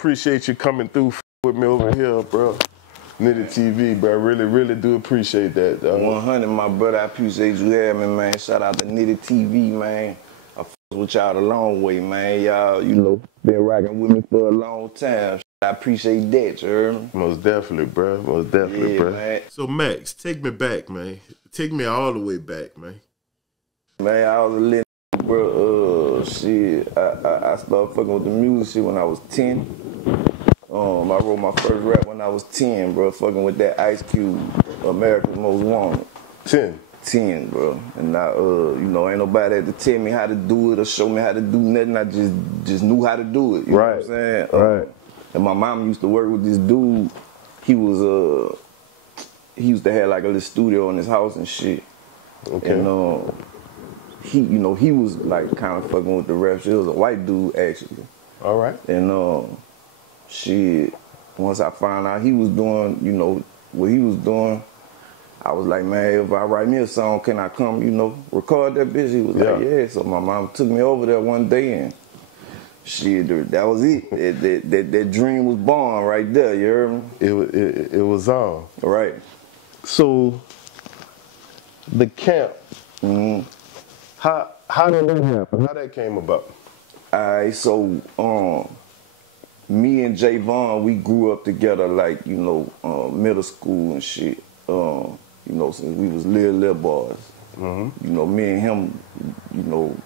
appreciate you coming through with me over here, bro. NITTY TV, bro. Really do appreciate that, dog. 100, my brother. I appreciate you having me, man. Shout out to NITTY TV, man. I fuck with y'all the long way, man. Y'all, you know, been rocking with me for a long time. I appreciate that, you heard me? Most definitely, bro. Most definitely, bro. Man. So, Max, take me back, man. Take me all the way back, man. Man, I was a little bro. Shit, I started fucking with the music shit when I was 10. I wrote my first rap when I was 10, bro. Fucking with that Ice Cube, America's Most Wanted. 10, bro. And I, you know, ain't nobody had to tell me how to do it or show me how to do nothing. I just knew how to do it. You know what I'm saying? Right. And my mom used to work with this dude. He was he used to have like a little studio in his house and shit. Okay. And he, you know, he was like kind of fucking with the rap shit. It was a white dude actually. All right. And shit, once I found out he was doing, you know, what he was doing, I was like, man, if I write me a song, can I come, you know, record that bitch? He was like, yeah. So my mom took me over there one day and shit, that was it. That dream was born right there, you heard me? It was on. Right. So, the camp, how did that happen? How that came about? Alright, so, me and Javon, we grew up together like, you know, middle school and shit. You know, since we was little boys. You know, me and him, you know,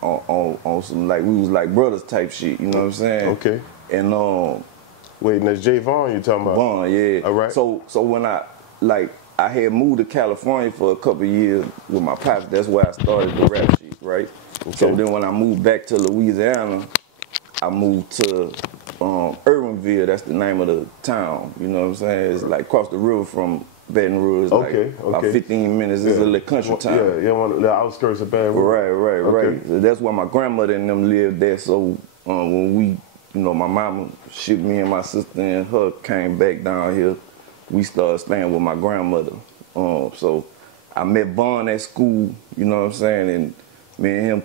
on some like, we was like brothers type shit, you know what I'm saying? Okay. And wait, and that's Javon you talking about? Vaughn, yeah. All right. So when I had moved to California for a couple of years with my pops, that's where I started the rap shit, right? Okay. So then when I moved back to Louisiana, I moved to Irwinville, that's the name of the town, you know what I'm saying? It's like across the river from Baton Rouge, like about 15 minutes. It's a little country town. Yeah, one of the outskirts of Baton Rouge. Right. So that's where my grandmother and them lived there. So when we, you know, my mama shipped me and my sister and her came back down here, we started staying with my grandmother. So I met Vaughn at school, you know what I'm saying? And me and him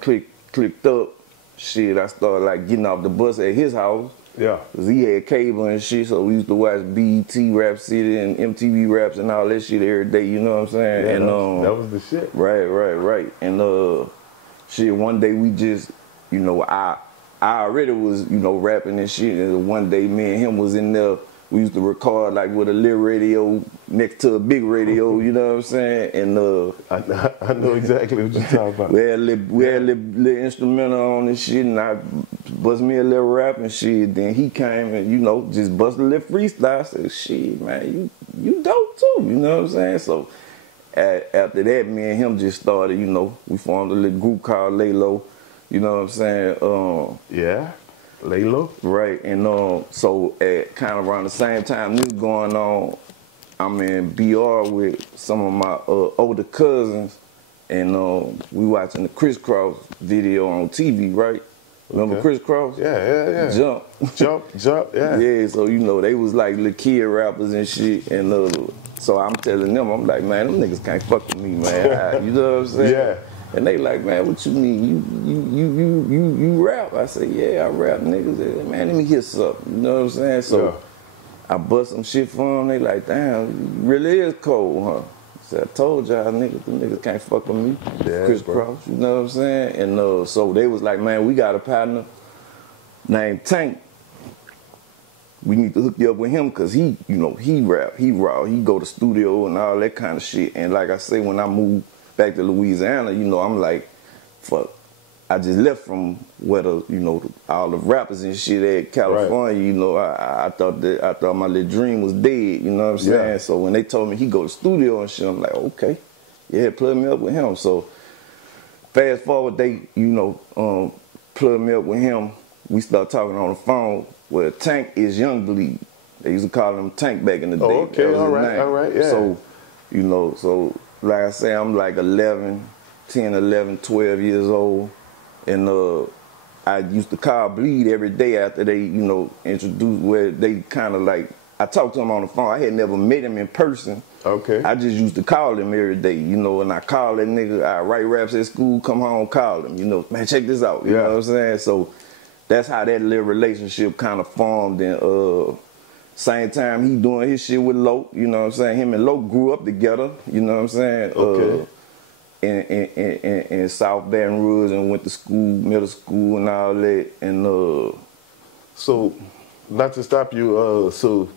clicked up. Shit, I started like getting off the bus at his house. Yeah. Cause he had cable and shit, so we used to watch BET, Rap City, and MTV Raps and all that shit every day, you know what I'm saying? Yeah, and that was the shit. Right. And shit, one day we just, you know, I already was, you know, rapping and shit, and one day me and him was in there. We used to record like with a little radio next to a big radio, you know what I'm saying? And I know exactly what you're talking about. We had a little instrumental on and shit, and I bust me a little rap and shit. Then he came and, you know, just bust a little freestyle. I said, shit, man, you dope too, you know what I'm saying? So after that, me and him just started, you know, we formed a little group called Lay Low, you know what I'm saying? Yeah. Lay Low. Right, and so at kind of around the same time this going on, I'm in BR with some of my older cousins, and we watching the Crisscross video on TV, right? Remember Crisscross? Yeah. Jump, yeah. Yeah, so you know, they was like little kid rappers and shit, and so I'm telling them, I'm like, man, them niggas can't fuck with me, man. You know what I'm saying? Yeah. And they like, man, what you mean? You rap? I say, yeah, I rap, niggas. Man, let me hear something. You know what I'm saying? So I bust some shit for them. They like, damn, you really is cold, huh? I said, I told y'all niggas, the niggas can't fuck with me. Yeah, Crisscross, you know what I'm saying? And so they was like, man, we got a partner named Tank. We need to hook you up with him because he, you know, he rap, he raw, he go to studio and all that kind of shit. And like I say, when I moved back to Louisiana, you know, I'm like, fuck. I just left from where the, you know, all the rappers and shit at California. Right. You know, I thought my little dream was dead. You know what I'm saying? Yeah. So when they told me he go to studio and shit, I'm like, okay, yeah, plug me up with him. So fast forward, they, you know, plug me up with him. We start talking on the phone. Well, Tank is Young Bleed. They used to call him Tank back in the day. Oh, okay, all right, yeah. So, you know, so like I say, I'm like 10, 11, 12 years old. And I used to call Bleed every day after they, you know, introduced, where they kind of like, I talked to him on the phone. I had never met him in person. Okay. I just used to call him every day, you know, and I call that nigga, I write raps at school, come home, call him, you know, man, check this out, you know what I'm saying? So that's how that little relationship kind of formed. And same time he doing his shit with Loke, you know what I'm saying? Him and Loke grew up together, you know what I'm saying? Okay. In South Baton Rouge, and went to school, middle school and all that. And so, not to stop you, so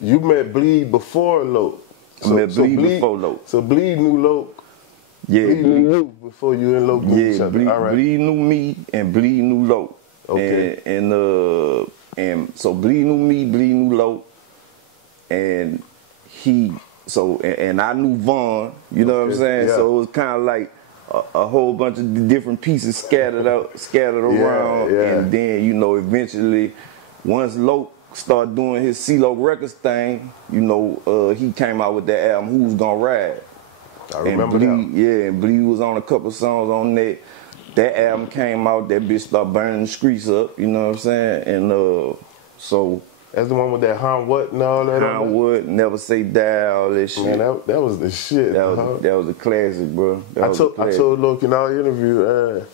you met Bleed before Loke. I met Bleed before Loke. So Bleed knew Loke. Yeah, Bleed knew you before you and Loke knew each other. Bleed, all right. Bleed knew me and Bleed knew Loke. Okay. And so Bleed knew me, Bleed knew Loke, and I knew Vaughn, you know what I'm saying? Yeah. So it was kind of like a whole bunch of different pieces scattered around, and then, you know, eventually, once Loke started doing his CeeLo Records thing, you know, he came out with that album, Who's Gonna Ride? I remember and Bleed, that. yeah, and Bleed was on a couple songs on that. That album came out, that bitch started burning the streets up, you know what I'm saying? And so... That's the one with that Han What and all that? Han What, Never Say Die, all that shit. Man, that was the shit. That was a classic, bro. I told Loke in our interview,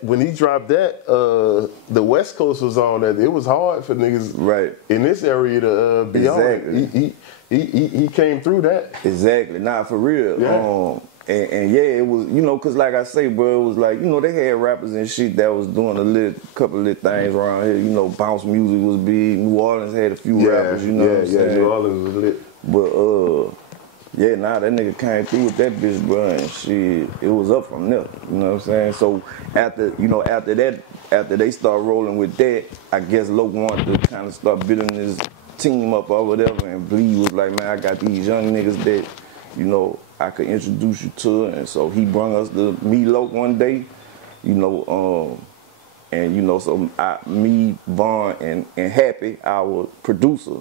when he dropped that, the West Coast was on that. It was hard for niggas in this area to be on. He came through that. Exactly. Nah, for real. Yeah. And yeah, it was, you know, cause like I say, bro, it was like, you know, they had rappers and shit that was doing a couple of things around here. You know, bounce music was big. New Orleans had a few rappers, you know what I'm saying? New Orleans was lit. But yeah, that nigga came through with that bitch, bro, and shit, it was up from there. You know what I'm saying? So after they start rolling with that, I guess Loke wanted to kind of start building his team up or whatever, and Bleed was like, man, I got these young niggas that, you know, I could introduce you to it. And so he brought us to meet Loke one day, you know, and you know, so me, Vaughn, and Happy, our producer.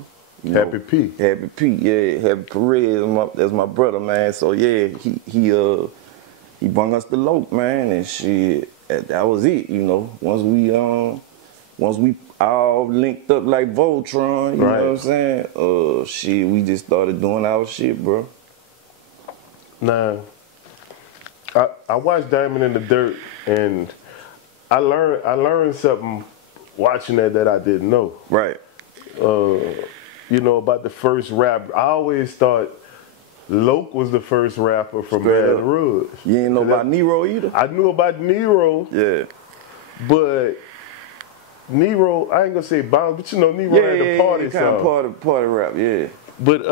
Happy P. Happy P, yeah, Happy Perez, that's my brother, man. So yeah, he brought us to Loke, man, and shit, that was it, you know. Once we all linked up like Voltron, you know what I'm saying? Shit, we just started doing our shit, bro. Now, I watched Diamond in the Dirt, and I learned something watching that I didn't know. Right. You know, about the first rap. I always thought Loke was the first rapper from Baton Rouge. You ain't know about Nero either? I knew about Nero. Yeah. But Nero, I ain't gonna say bounce, but you know, Nero had the party song. Kind of party rap, yeah. But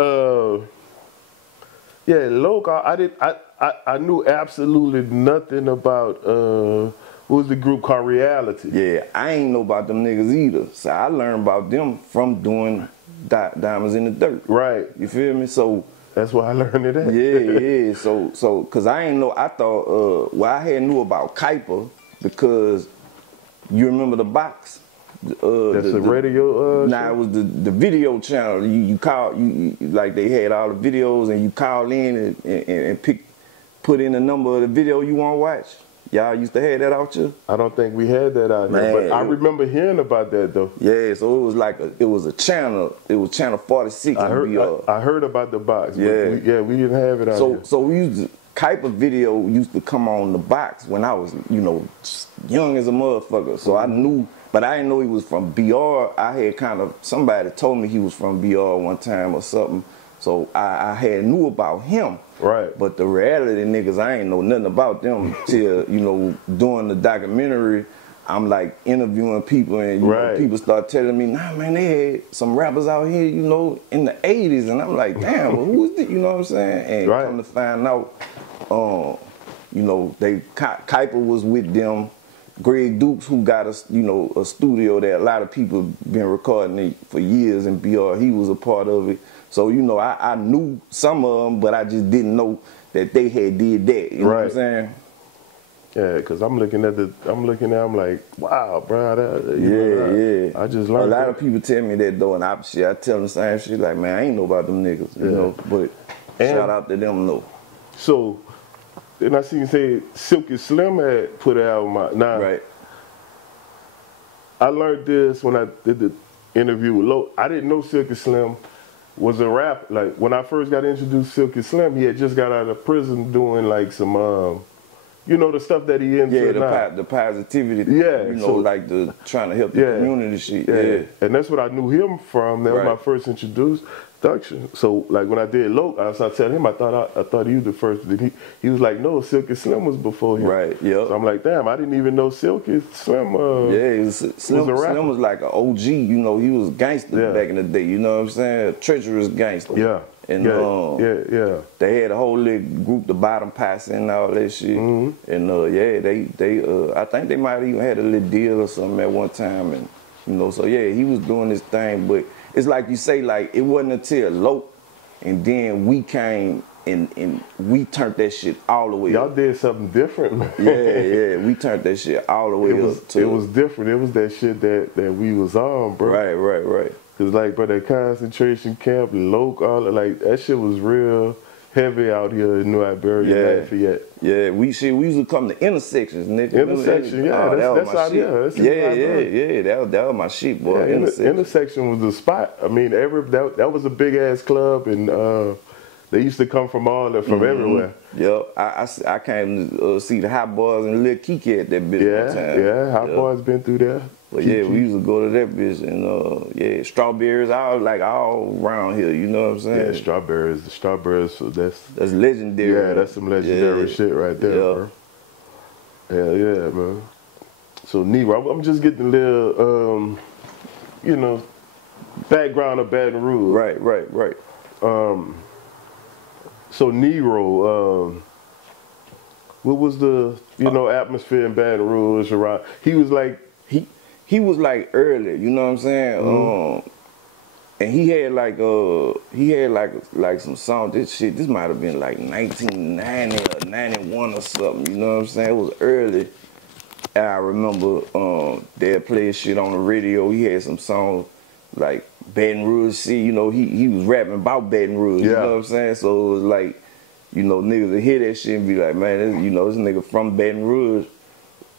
yeah, Loke, I knew absolutely nothing about what was the group called Reality. Yeah, I ain't know about them niggas either. So I learned about them from doing Diamonds in the Dirt. Right. You feel me? So that's why I learned it at. Yeah. So cause I ain't know, I thought I had knew about Kuiper because you remember the box. That's the radio. Nah, it was the video channel. You call like they had all the videos, and you call in and put in the number of the video you want to watch. Y'all used to have that out here? I don't think we had that out here, but I remember hearing about that though. Yeah, so it was like it was a channel. It was channel 46. I heard about the box. Yeah, we didn't have it out here. So we used to. Kuiper video used to come on the box when I was, you know, young as a motherfucker. So I knew, but I didn't know he was from BR. I had somebody told me he was from BR one time or something. So I had knew about him. Right. But the reality niggas, I ain't know nothing about them till, you know, doing the documentary, I'm like interviewing people, and you know, people start telling me, nah, man, they had some rappers out here, you know, in the 80s. And I'm like, damn, well, who is this? You know what I'm saying? And come to find out, you know, Kuiper was with them. Greg Dukes, who got us, you know, a studio that a lot of people been recording it for years in BR, he was a part of it. So, you know, I knew some of them, but I just didn't know that they had did that. You know what I'm saying? Yeah, because I'm like, wow, bro. Yeah. I just learned a lot of people tell me that though, and I tell them the same shit, like, man, I ain't know about them niggas, you know, but shout out to them, though. So, then I see you say Silky Slim had put an album out. Now, I learned this when I did the interview with Loke. I didn't know Silky Slim was a rapper. Like, when I first got introduced to Silky Slim, he had just got out of prison doing like some you know, the stuff that he into the positivity. Yeah, you know, like the trying to help the community shit. Yeah, and that's what I knew him from. That was my first introduction. So like when I did Loke, I started telling him I thought he was the first. Then he was like, no, Silky Slim was before him. Right. Yeah. So I'm like, damn, I didn't even know Silky Slim. Slim was like an OG. You know, he was gangster back in the day. You know what I'm saying? A treacherous gangster. Yeah. And they had a whole little group, the Bottom Posse and all that shit. Mm-hmm. And they I think they might even had a little deal or something at one time. And you know, so yeah, he was doing his thing. But it's like you say, like it wasn't until Loke, and then we came and we turned that shit all the way Y'all up. did something different, man. Yeah, we turned that shit all the way up. It was different. It was that shit that we was on, bro. Right. Cause like, bro, that concentration camp, Loke, all like that shit was real heavy out here in New Iberia, Lafayette. Yeah, we used to come to intersections, nigga. Intersection, that's out here. That was my shit, boy. Yeah, intersection was the spot. I mean, that was a big ass club, and they used to come from everywhere. Yep, I came to see the Hot Boys and Lil Kiki at that bitch one time. Yeah, Hot Boys been through there. But yeah, we used to go to that bitch and strawberries all around here. You know what I'm saying? Yeah, strawberries. So that's legendary. Yeah, that's some legendary shit right there, bro. Yeah, man. So Nero, I'm just getting a little, background of Baton Rouge. Right. So Nero, what was the atmosphere in Baton Rouge around? He was like. He was like early, you know what I'm saying? Mm-hmm. And he had like some songs. This might have been like 1990 or 91 or something, you know what I'm saying? It was early. And I remember they'd play shit on the radio. He had some songs like Baton Rouge. See, you know, he was rapping about Baton Rouge, you know what I'm saying? So it was like, you know, niggas would hear that shit and be like, man, this nigga from Baton Rouge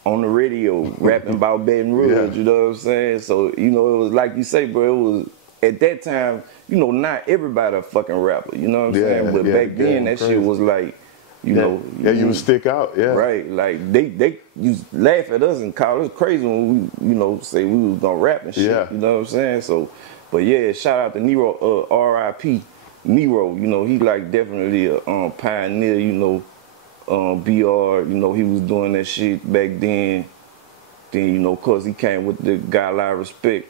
on the radio rapping about Baton Rouge, you know what I'm saying? So, you know, it was like you say, bro, it was, at that time, you know, not everybody a fucking rapper, you know what I'm saying? But back then, that shit was like, you know. Yeah, you would stick out, Right, like, they used to laugh at us and call us crazy when we, you know, say we was gonna rap and shit, you know what I'm saying? So, but yeah, shout out to Nero, R.I.P. Nero, you know, he like definitely a pioneer, you know. BR, you know, he was doing that shit back then. Then, you know, cause he came with the Godlike Respect.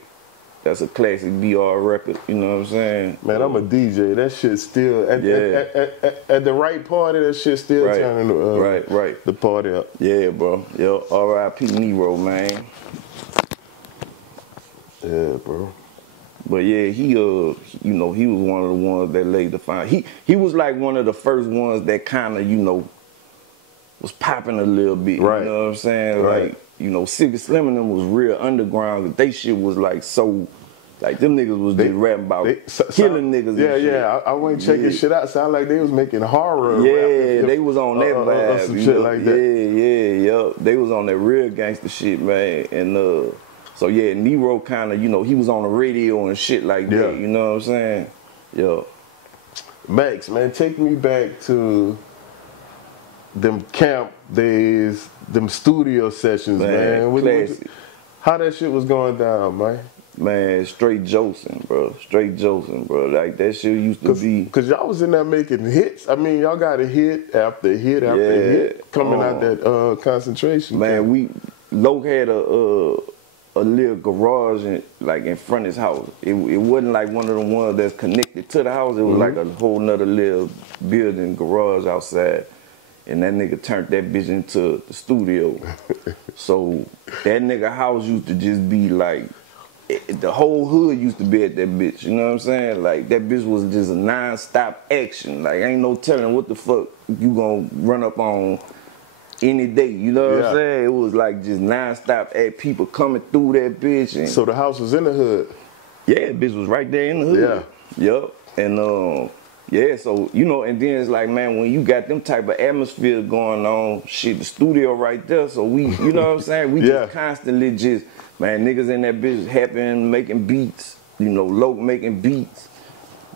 That's a classic BR record, you know what I'm saying? Man, I'm a DJ. That shit still at the right party. That shit still turning the party up. Yeah, bro. Yo, R.I.P. Nero, man. Yeah, bro. But yeah, he you know, he was one of the ones that laid the foundation. He was like one of the first ones that kind of, you know, was popping a little bit, you know what I'm saying? Like, you know, Silky Slim and them was real underground, but they shit was like so, like them niggas was just rapping about killing niggas. Yeah, I went checking shit out. Sound like they was making horror. Yeah, they was on that vibe, some shit like that. Yeah. They was on that real gangster shit, man. And so yeah, Nero kind of, you know, he was on the radio and shit like that. You know what I'm saying? Yeah. Max, man, take me back to them camp days, them studio sessions, man. How that shit was going down, man? Man, straight Joseph, bro. Like, that shit used to be... Because y'all was in there making hits. I mean, y'all got a hit after hit after hit coming out that concentration man, Loke had a little garage in front of his house. It wasn't like one of the ones that's connected to the house. It was like a whole nother little building garage outside. And that nigga turned that bitch into the studio. So that nigga house used to just be like, the whole hood used to be at that bitch, you know what I'm saying? Like, that bitch was just a non-stop action. Like, ain't no telling what the fuck you gonna run up on any day, you know what I'm saying? It was like just non-stop at people coming through that bitch. And so the house was in the hood? Yeah, bitch was right there in the hood. Yup. And yeah, so, you know, and then it's like, man, when you got them type of atmosphere going on, shit, the studio right there, so we, you know what I'm saying? We just constantly just, man, niggas in that bitch happen, making beats, you know, Loke making beats,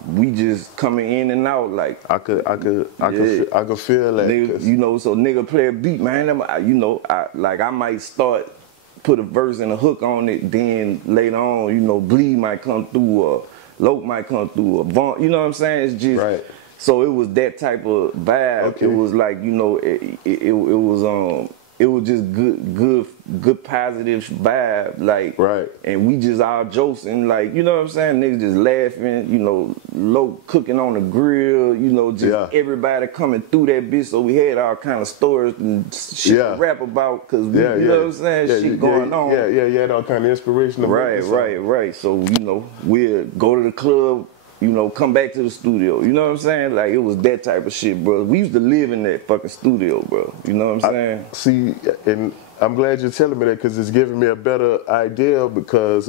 we just coming in and out like I could feel that. Nigga, you know, so nigga play a beat, man. You know, I might start put a verse and a hook on it, then later on, you know, Bleed might come through or Loke might come through or Vaughn, you know what I'm saying? It's just right. So it was that type of vibe. Okay. It was like, you know, it was just good positive vibe, like, right. And we just all josing, like, you know what I'm saying? Niggas just laughing, you know, low cooking on the grill, you know, just everybody coming through that bitch. So we had all kind of stories and shit to rap about, cause we, you know what I'm saying? Shit going on. You had all kind of inspiration. Right. So, you know, we'd go to the club, you know, come back to the studio. You know what I'm saying? Like, it was that type of shit, bro. We used to live in that fucking studio, bro. You know what I'm saying? See, and I'm glad you're telling me that because it's giving me a better idea because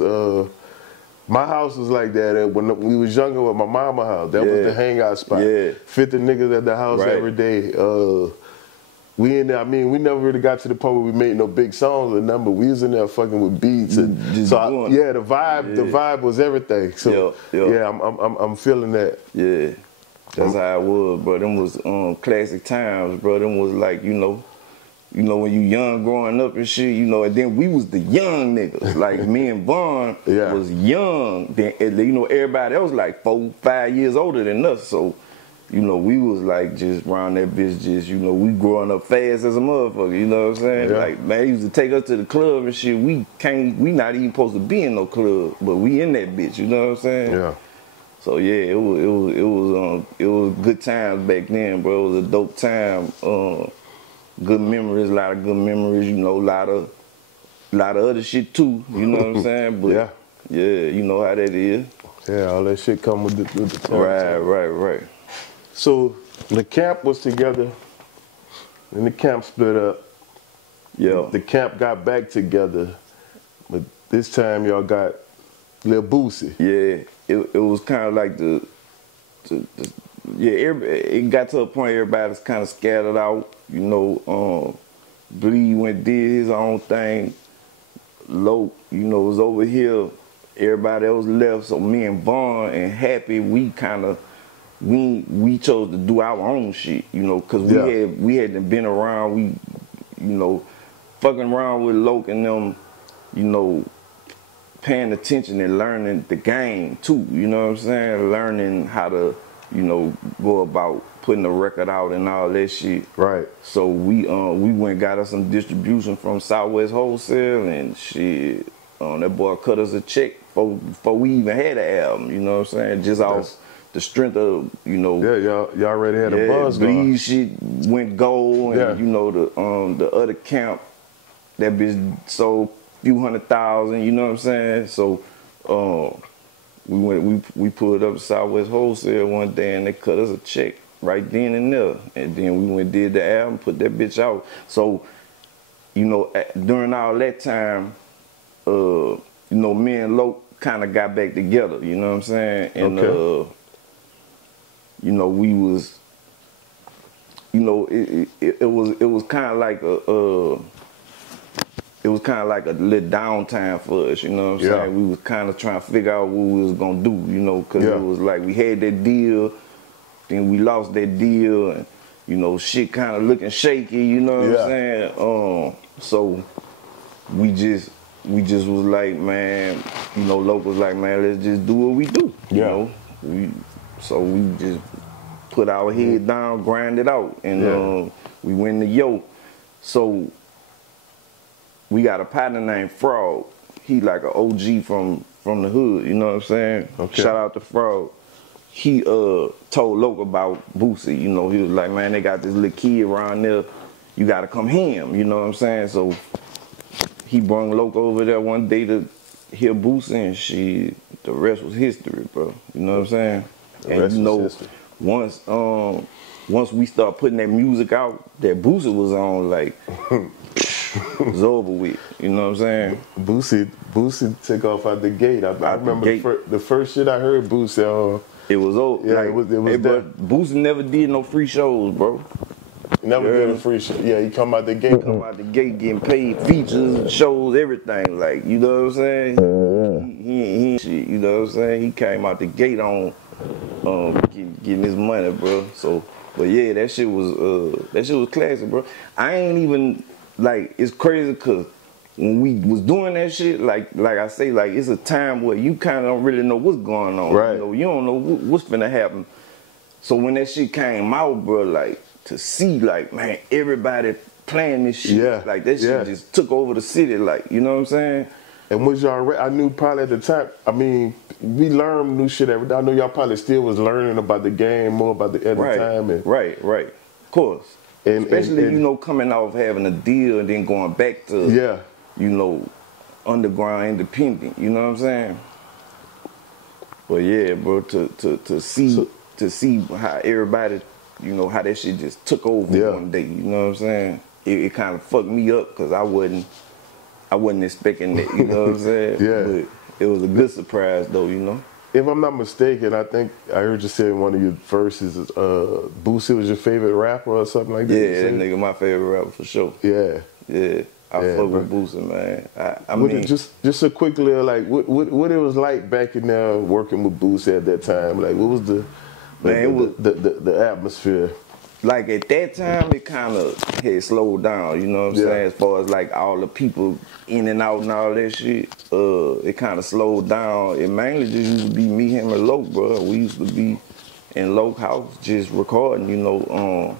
my house was like that. When we was younger with my mama house, that was the hangout spot. 50 niggas at the house every day. We in there, I mean, we never really got to the point where we made no big songs or nothing, but we was in there fucking with beats. And so, the vibe was everything. So, I'm feeling that. Yeah, that's how it was, bro. Them was classic times, bro. Them was like, you know, when you young growing up and shit, you know, and then we was the young niggas. Like, me and Vaughn was young. Then, you know, everybody else like 4, 5 years older than us, so, you know, we was like just around that bitch, just, you know, we growing up fast as a motherfucker, you know what I'm saying? Like, man, he used to take us to the club and shit. We not even supposed to be in no club, but we in that bitch, you know what I'm saying? Yeah. So yeah, it was good times back then, bro. It was a dope time. Good memories, a lot of good memories, you know, a lot of other shit too, you know what I'm saying? But yeah, you know how that is. Yeah, all that shit come with the time. Right. So the camp was together, and the camp split up. Yeah. The camp got back together, but this time y'all got Lil Boosie. Yeah, it was kind of like it got to a point everybody's kind of scattered out. You know, Bleed went did his own thing. Loke, you know, was over here. Everybody else left, so me and Vaughn and Happy, we kind of we chose to do our own shit, you know, cause we hadn't been around. We, you know, fucking around with Loke and them, you know, paying attention and learning the game too. You know what I'm saying? Learning how to, you know, go about putting a record out and all that shit. Right. So we went and got us some distribution from Southwest Wholesale and shit. That boy cut us a check before we even had an album. You know what I'm saying? Just off the strength of, you know. Yeah, y'all already had a buzz going. Bleed shit went gold, and you know the other camp, that bitch sold a few 100,000. You know what I'm saying? So we pulled up to Southwest Wholesale one day, and they cut us a check right then and there. And then we went and did the album, put that bitch out. So, you know, during all that time, you know, me and Loke kind of got back together. You know what I'm saying? And you know, we was, you know, it was kind of like a little downtime for us. You know what I'm saying? We was kind of trying to figure out what we was gonna do. You know, cause it was like we had that deal, then we lost that deal, and you know, shit kind of looking shaky. You know what I'm saying? So we just was like, man, you know, Loke was like, man, let's just do what we do. You know, so we just put our head down, grind it out, and we went to Yo. So we got a partner named Frog. He like an OG from the hood. You know what I'm saying? Okay. Shout out to Frog. He told Loke about Boosie. You know, he was like, man, they got this little kid around there. You got to come hear him. You know what I'm saying? So he brought Loke over there one day to hear Boosie, and the rest was history, bro. You know what I'm saying? And you know, once we start putting that music out, that Boosie was on, like, it was over with. You know what I'm saying? Boosie took off out the gate. I remember the first shit I heard Boosie on. It was over. Yeah, like, it was but Boosie never did no free shows, bro. Never did a free show. Yeah, he come out the gate. Come out the gate getting paid, features, shows, everything. Like, you know what I'm saying? He you know what I'm saying? He came out the gate on getting his money, bro. So, but yeah, that shit was classic, bro. I ain't even like, it's crazy because when we was doing that shit, like I say, like it's a time where you kind of don't really know what's going on. Right. You know, you don't know what's finna happen. So when that shit came out, bro, like to see, like, man, everybody playing this shit, like that shit just took over the city, like, you know what I'm saying? And was y'all, I knew probably at the time, I mean, we learned new shit every day. I know y'all probably still was learning about the game more about the at the time. And, right, of course. And, especially, you know, coming off having a deal and then going back to, you know, underground independent, you know what I'm saying? But yeah, bro, to see how everybody, you know, how that shit just took over one day, you know what I'm saying? It kind of fucked me up because I wasn't expecting that, you know what I'm saying? But it was a good surprise though, you know? If I'm not mistaken, I think I heard you say in one of your verses, Boosie was your favorite rapper or something like that. Yeah, that nigga my favorite rapper for sure. Yeah. I fuck with Boosie, man. I mean, just a quick little, like, what it was like back in there working with Boosie at that time. Like, what was the atmosphere? Like at that time, it kind of had slowed down. You know what I'm saying? As far as like all the people in and out and all that shit, it kind of slowed down. It mainly just used to be me, him, and Loke, bro. We used to be in Loke house just recording. You know,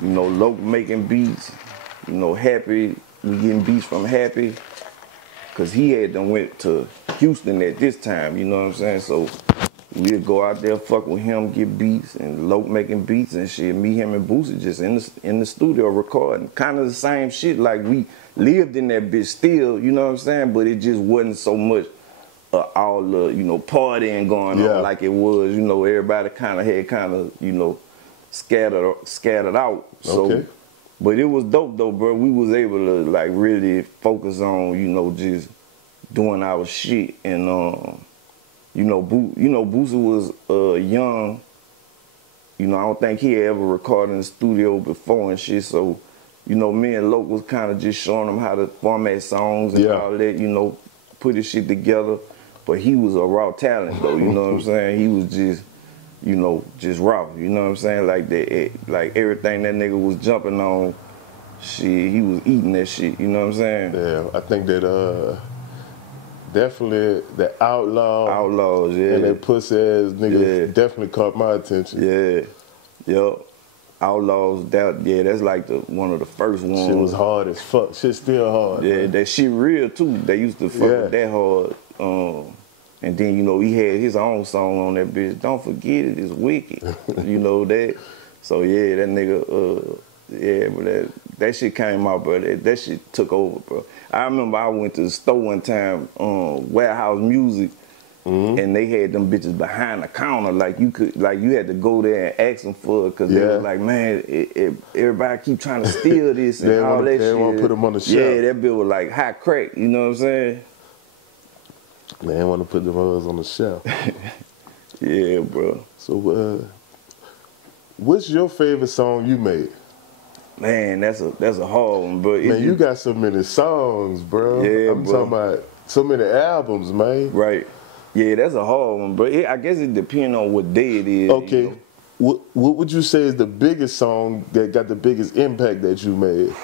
Loke making beats. You know, Happy, we getting beats from Happy, cause he had done went to Houston at this time. You know what I'm saying? So we'd go out there, fuck with him, get beats, and Loke making beats and shit. Me, him, and Boosie just in the studio recording. Kind of the same shit. Like we lived in that bitch still. You know what I'm saying? But it just wasn't so much all the, you know, partying going on like it was. You know, everybody kind of you know, scattered out. So. But it was dope though, bro. We was able to like really focus on, you know, just doing our shit. And you know, Boosie was young. You know, I don't think he had ever recorded in the studio before and shit. So, you know, me and Loke was kind of just showing him how to format songs and all that, you know, put his shit together. But he was a raw talent though, you know what I'm saying? He was just, you know, just raw, you know what I'm saying? Like that, like everything that nigga was jumping on, shit, he was eating that shit, you know what I'm saying? Yeah, I think that definitely the Outlaws, and that pussy ass nigga definitely caught my attention. Outlaws, that's like one of the first ones. Shit was hard as fuck. Shit still hard. Yeah, man. That shit real too. They used to fuck with that hard. And then, you know, he had his own song on that bitch. Don't forget it, it's wicked. You know that? So yeah, that nigga, but that shit came out, bro. That shit took over, bro. I remember I went to the store one time, Warehouse Music, and they had them bitches behind the counter. Like you had to go there and ask them for it, because they was like, man, everybody keep trying to steal this and all that shit. They want to put them on the shelf. Yeah, that bitch was like hot crack, you know what I'm saying? Man, want to put them others on the shelf. Yeah, bro. So, what's your favorite song you made? Man, that's a hard one, bro. Man, you got so many songs, bro. Yeah, I'm talking about so many albums, man. Right. Yeah, that's a hard one, bro. I guess it depends on what day it is. Okay. You know? What would you say is the biggest song that got the biggest impact that you made?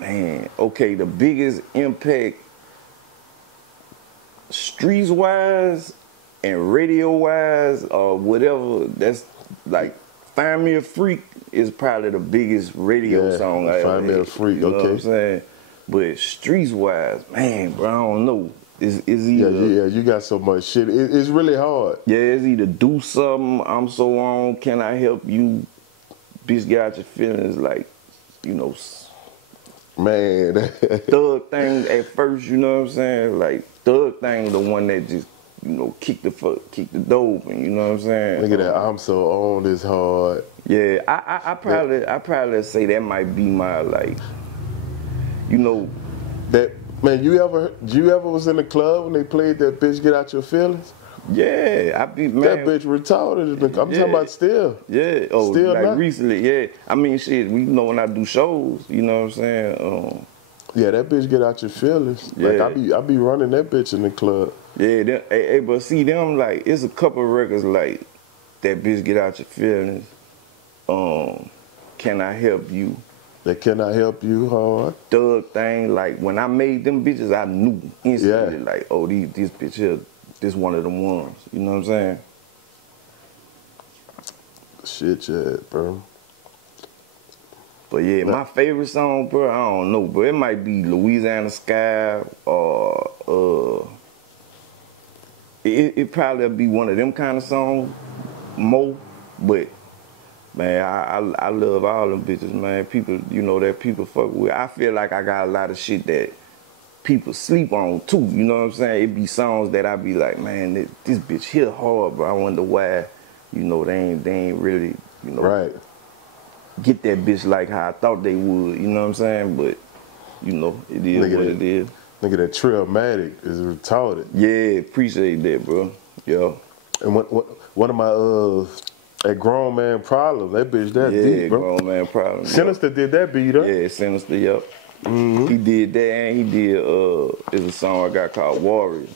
Man, okay, the biggest impact streets-wise and radio-wise or whatever, that's like Find Me a Freak is probably the biggest radio song I ever Find Me a Freak, you know what I'm saying? But streets-wise, man, bro, I don't know. It's either... you got so much shit. It's really hard. Yeah, it's either Do Something, I'm So On, Can I Help You, Bitch Get Out Your Feelings, like, you know... Man. Thug Thing at first, you know what I'm saying? Like, Thug Thing, the one that just, you know, kick the door open, you know what I'm saying? Look at that, I'm So On is hard. Yeah, I probably say that might be my, like, you know. That, man, you ever was in the club when they played that Bitch Get Out Your Feelings? Yeah, man. That bitch retarded. I'm talking about still. Yeah, still like not? Recently, yeah. I mean, shit, we know when I do shows, you know what I'm saying? Yeah, that bitch Get Out Your Feelings. Yeah. Like, I be running that bitch in the club. Yeah, hey, but see them like it's a couple of records like that bitch Get Out Your Feelings. Can I Help You? That Can I Help You hard. Thug Thing. Like when I made them bitches, I knew instantly like, oh, this bitch here, this one of them ones. You know what I'm saying? Shit, yeah, bro. But yeah, my favorite song, bro, I don't know, bro. It might be Louisiana Sky or it probably be one of them kind of songs, more. But man, I love all them bitches, man. People, you know, that people fuck with. I feel like I got a lot of shit that people sleep on too. You know what I'm saying? It be songs that I be like, man, this bitch hit hard, bro. I wonder why, you know, they ain't really, you know, get that bitch like how I thought they would. You know what I'm saying? But you know, it is what it is. Nigga, that Trailmatic is retarded. Yeah, appreciate that, bro. Yo. And one of my that Grown Man Problem, that bitch that deep, bro. Grown Man Problem. Sinister did that beat up. Yeah, Sinister, yup. He did that, and he did there's a song I got called Warrior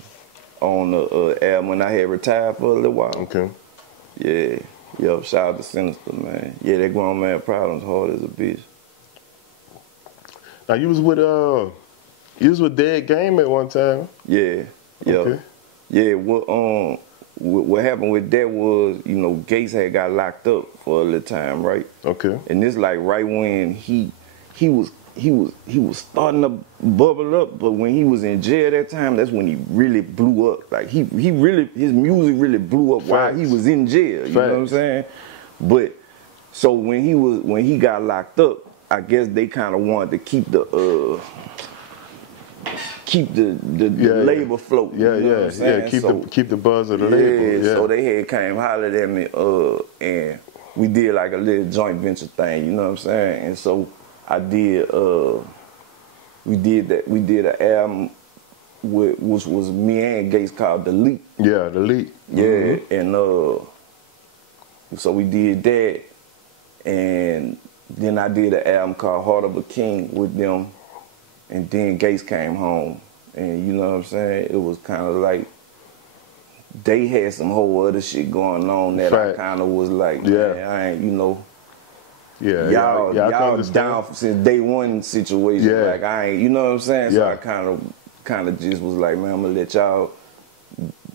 on the album when I had retired for a little while. Okay. Yeah. Yup, shout out to Sinister, man. Yeah, that Grown Man Problem's hard as a bitch. Now you was with Dead Game at one time. Yeah. Yup. Okay. Yeah, what happened with that was, you know, Gates had got locked up for a little time, right? Okay. And this like right when he was starting to bubble up, but when he was in jail that time, that's when he really blew up. Like his music really blew up while he was in jail. You know what I'm saying? But so when he got locked up, I guess they kind of wanted to keep the label afloat. Yeah, you know what I'm saying? Keep the buzz of the label. Yeah. So they had came hollered at me, and we did like a little joint venture thing. You know what I'm saying? And so I did. We did an album which was me and Gates called The Leap. Yeah, The Leap. Yeah, and so we did that, and then I did an album called Heart of a King with them, and then Gates came home, and you know what I'm saying? It was kind of like they had some whole other shit going on that I kind of was like, man, I ain't, you know. Yeah, y'all down since day one situation. Yeah. Like I ain't, you know what I'm saying? So I kind of just was like, man, I'm gonna let y'all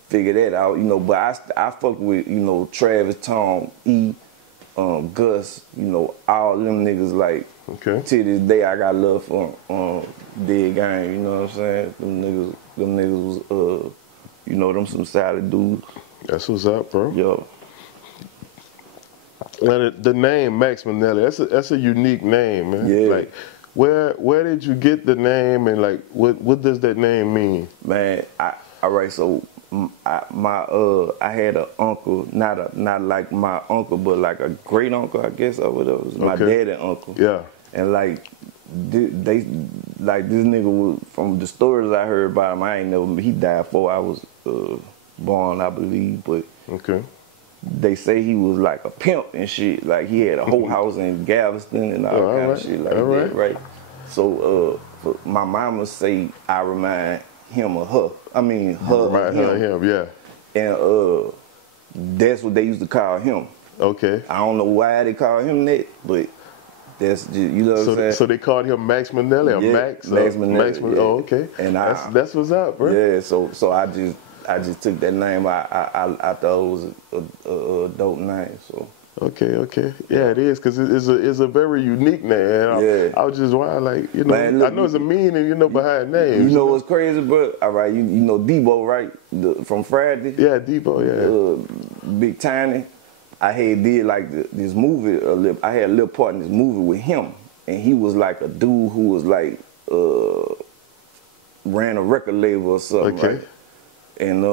figure that out, you know. But I fuck with, you know, Travis, Tom, E, Gus, you know, all them niggas. Like to this day, I got love for Dead Game. You know what I'm saying? Them niggas was, you know, them some solid dudes. That's what's up, bro. Yo. Well, the name Max MINELLI, that's a unique name, man. Yeah. Like, where did you get the name, and like, what does that name mean? Man, all right. So, I had an uncle, not like my uncle, but like a great uncle, I guess, or whatever. My dad and uncle. Yeah. And like, they like this nigga was, from the stories I heard about him, I ain't never. He died before I was born, I believe, but they say he was like a pimp and shit. Like he had a whole house in Galveston and all kind of shit like that, right? So my mama say I remind him of her. I mean her and him. Yeah. And that's what they used to call him. Okay. I don't know why they call him that, but that's just, you know what I'm saying? So they called him Max MINELLI, or Max MINELLI. Oh, okay. And that's what's up, bro. Yeah. So I just took that name. I thought it was a dope name. So. Okay. Yeah, it is, because it's a very unique name. I was just wondering, like, you know, man, look, I know it's a meaning, you know, behind names. You know what's crazy, bro? All right, you know Debo, right? From Friday. Yeah, Debo. Yeah. Big Tiny. I had did like this movie. I had a little part in this movie with him, and he was like a dude who was like ran a record label or something. Okay. Right? And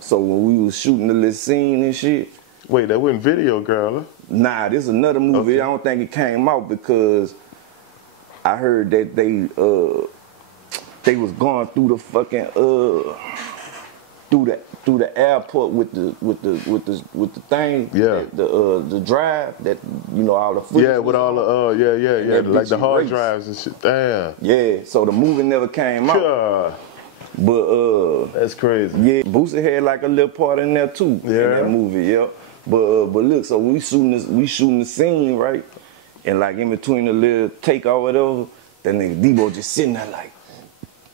so when we was shooting the little scene and shit. Wait, that wasn't Video Girl, huh? Nah, this is another movie. I don't think it came out because I heard that they was going through the fucking through the airport with the thing. Yeah. The drive that, you know, all the footage. Yeah, with all the like the hard drives and shit. Damn. Yeah. So the movie never came out. But that's crazy. Yeah, Boosie had like a little part in there too in that movie. Yeah. But look, so we shooting the scene, right? And like in between the little take or whatever, that nigga Debo just sitting there like,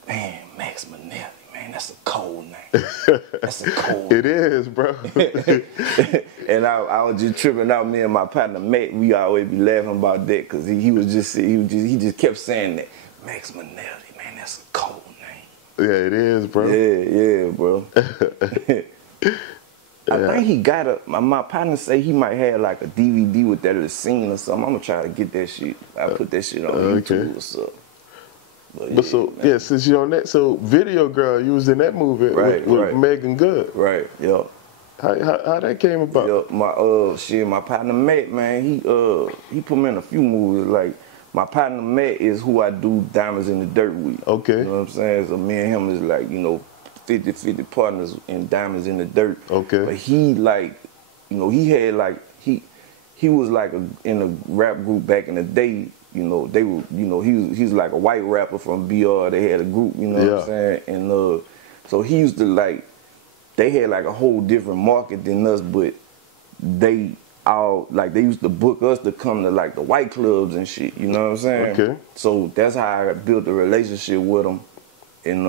man, Max MINELLI, man, that's a cold name. That's a cold name. It is, bro. And I was just tripping out. Me and my partner Matt, we always be laughing about that because he just kept saying that, Max MINELLI, man, that's a cold name. Yeah, it is, bro. Yeah, bro. I think he got my partner say he might have like a DVD with that little scene or something. I'm gonna try to get that shit. I put that shit on YouTube or something. But since you're on that, so Video Girl, you was in that movie with Megan Good. Right, yeah. How that came about? Yeah, my partner Matt, man, he put me in a few movies. Like my partner Matt is who I do Diamonds in the Dirt with. Okay. You know what I'm saying? So me and him is like, 50-50 partners in Diamonds in the Dirt. Okay. But he like, he had like he was like in a rap group back in the day. They were, he was like a white rapper from BR. They had a group, what I'm saying? And so he used to they had like a whole different market than us, but they used to book us to come to like the white clubs and shit, you know what I'm saying? Okay. So that's how I built a relationship with them. And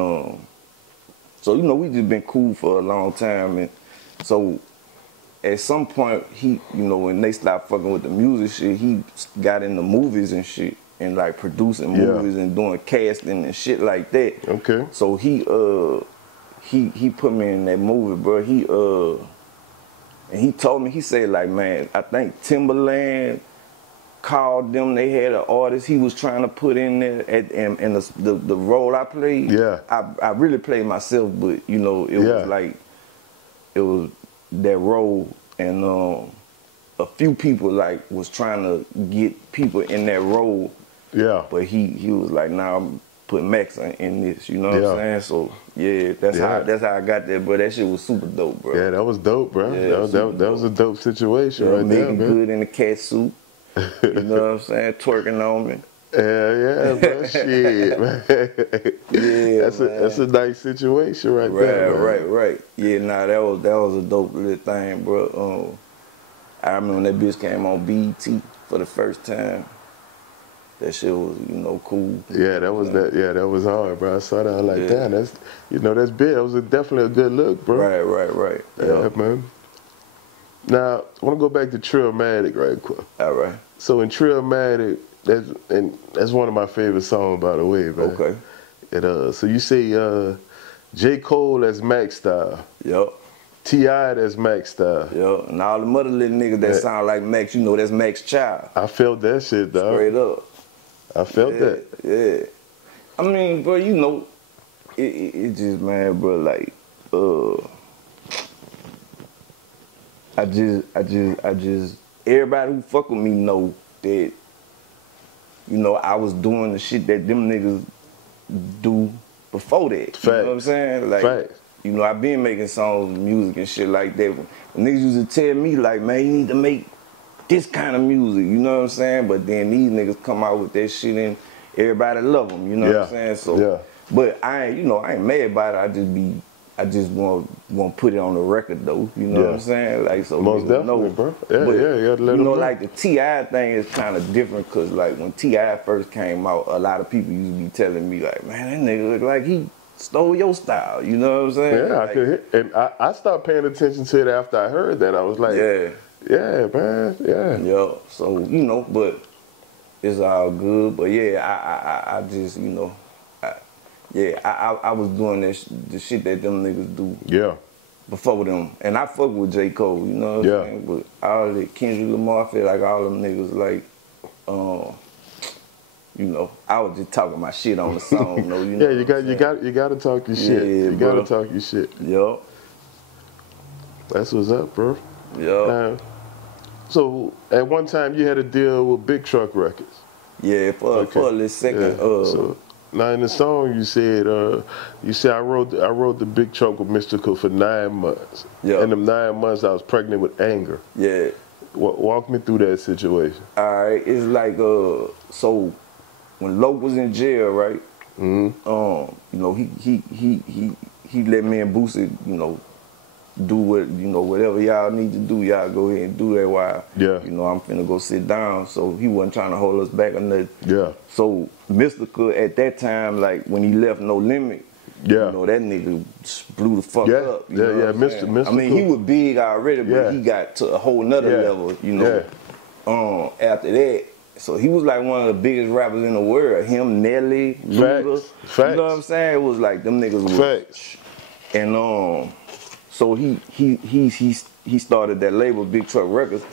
so, we just been cool for a long time. And so at some point, he, when they stopped fucking with the music shit, he got into movies and shit and like producing movies and doing casting and shit like that. Okay. So he put me in that movie, bro. And he told me, he said like, man, I think Timberland called them. They had an artist he was trying to put in there, and the role I played. Yeah. I really played myself, but it was like it was that role, and a few people like was trying to get people in that role. Yeah. But he was like, nah, I'm putting Max in this. You know what I'm saying? So yeah, that's how I got there, bro. That shit was super dope, bro. Yeah, that was dope, bro. Yeah, that was a dope situation right there, man. Good in the cat suit. You know what I'm saying? Twerking on me. Yeah, bro. Shit, man. Yeah, that's a nice situation right there. Right. Yeah, that was a dope little thing, bro. I remember when that bitch came on BET for the first time. That shit was, cool. Yeah, that was hard, bro. I saw that. I was like, damn, that's that's big. That was definitely a good look, bro. Right. Yeah, man. Now, I want to go back to Trillmatic right quick. All right. So in Trillmatic, that's one of my favorite songs, by the way, man. Okay. So you say J. Cole as Max Style. Yep. T.I. that's Max Style. Yep. And all the other little niggas that sound like Max, that's Max Child. I felt that shit, dog. Straight up. I felt that. Yeah. I mean, bro, it just, man, bro, like, I just, everybody who fuck with me know that, I was doing the shit that them niggas do before that. Fact. You know what I'm saying? Like, fact. I've been making songs, music and shit like that. When niggas used to tell me, like, man, you need to make this kind of music, you know what I'm saying? But then these niggas come out with that shit and everybody love them, you know what I'm saying? So, but I ain't mad about it. I just want to put it on the record though, you know what I'm saying? Like, so most definitely, bro. Yeah, but, you gotta let them know. Like the T.I. thing is kind of different because like when T.I. first came out, a lot of people used to be telling me like, man, that nigga look like he stole your style, you know what I'm saying? Yeah, like, I could hear, and I stopped paying attention to it after I heard that. I was like, yeah, man, yeah. Yeah, so, but it's all good. But yeah, I just, I was doing the shit that them niggas do. Yeah. Before them. And I fuck with J. Cole, you know what I'm saying? But all the Kendrick Lamar, I feel like all them niggas like, I was just talking my shit on the song, though, Yeah, you gotta talk your shit. Yeah, you gotta talk your shit. Yup. That's what's up, bro. Yup. So at one time you had a deal with Big Truck Records. Yeah, for a little second. Yeah. So now in the song you said I rode the big truck with Mystical for 9 months. Yeah. In them 9 months I was pregnant with anger. Yeah. Walk me through that situation. All right, it's like so when Loke was in jail, right? You know, he let me and Boosie, you know, do what, you know, whatever y'all need to do, y'all go ahead and do that while, you know, I'm finna go sit down. So he wasn't trying to hold us back or nothing. Yeah. So Mystical at that time, like when he left No Limit, you know, that nigga blew the fuck up. You know what I'm saying? I mean, he was big already, but he got to a whole nother level, you know, after that. So he was like one of the biggest rappers in the world. Him, Nelly, Luda. You know what I'm saying? It was like them niggas was. And so he started that label, Big Truck Records.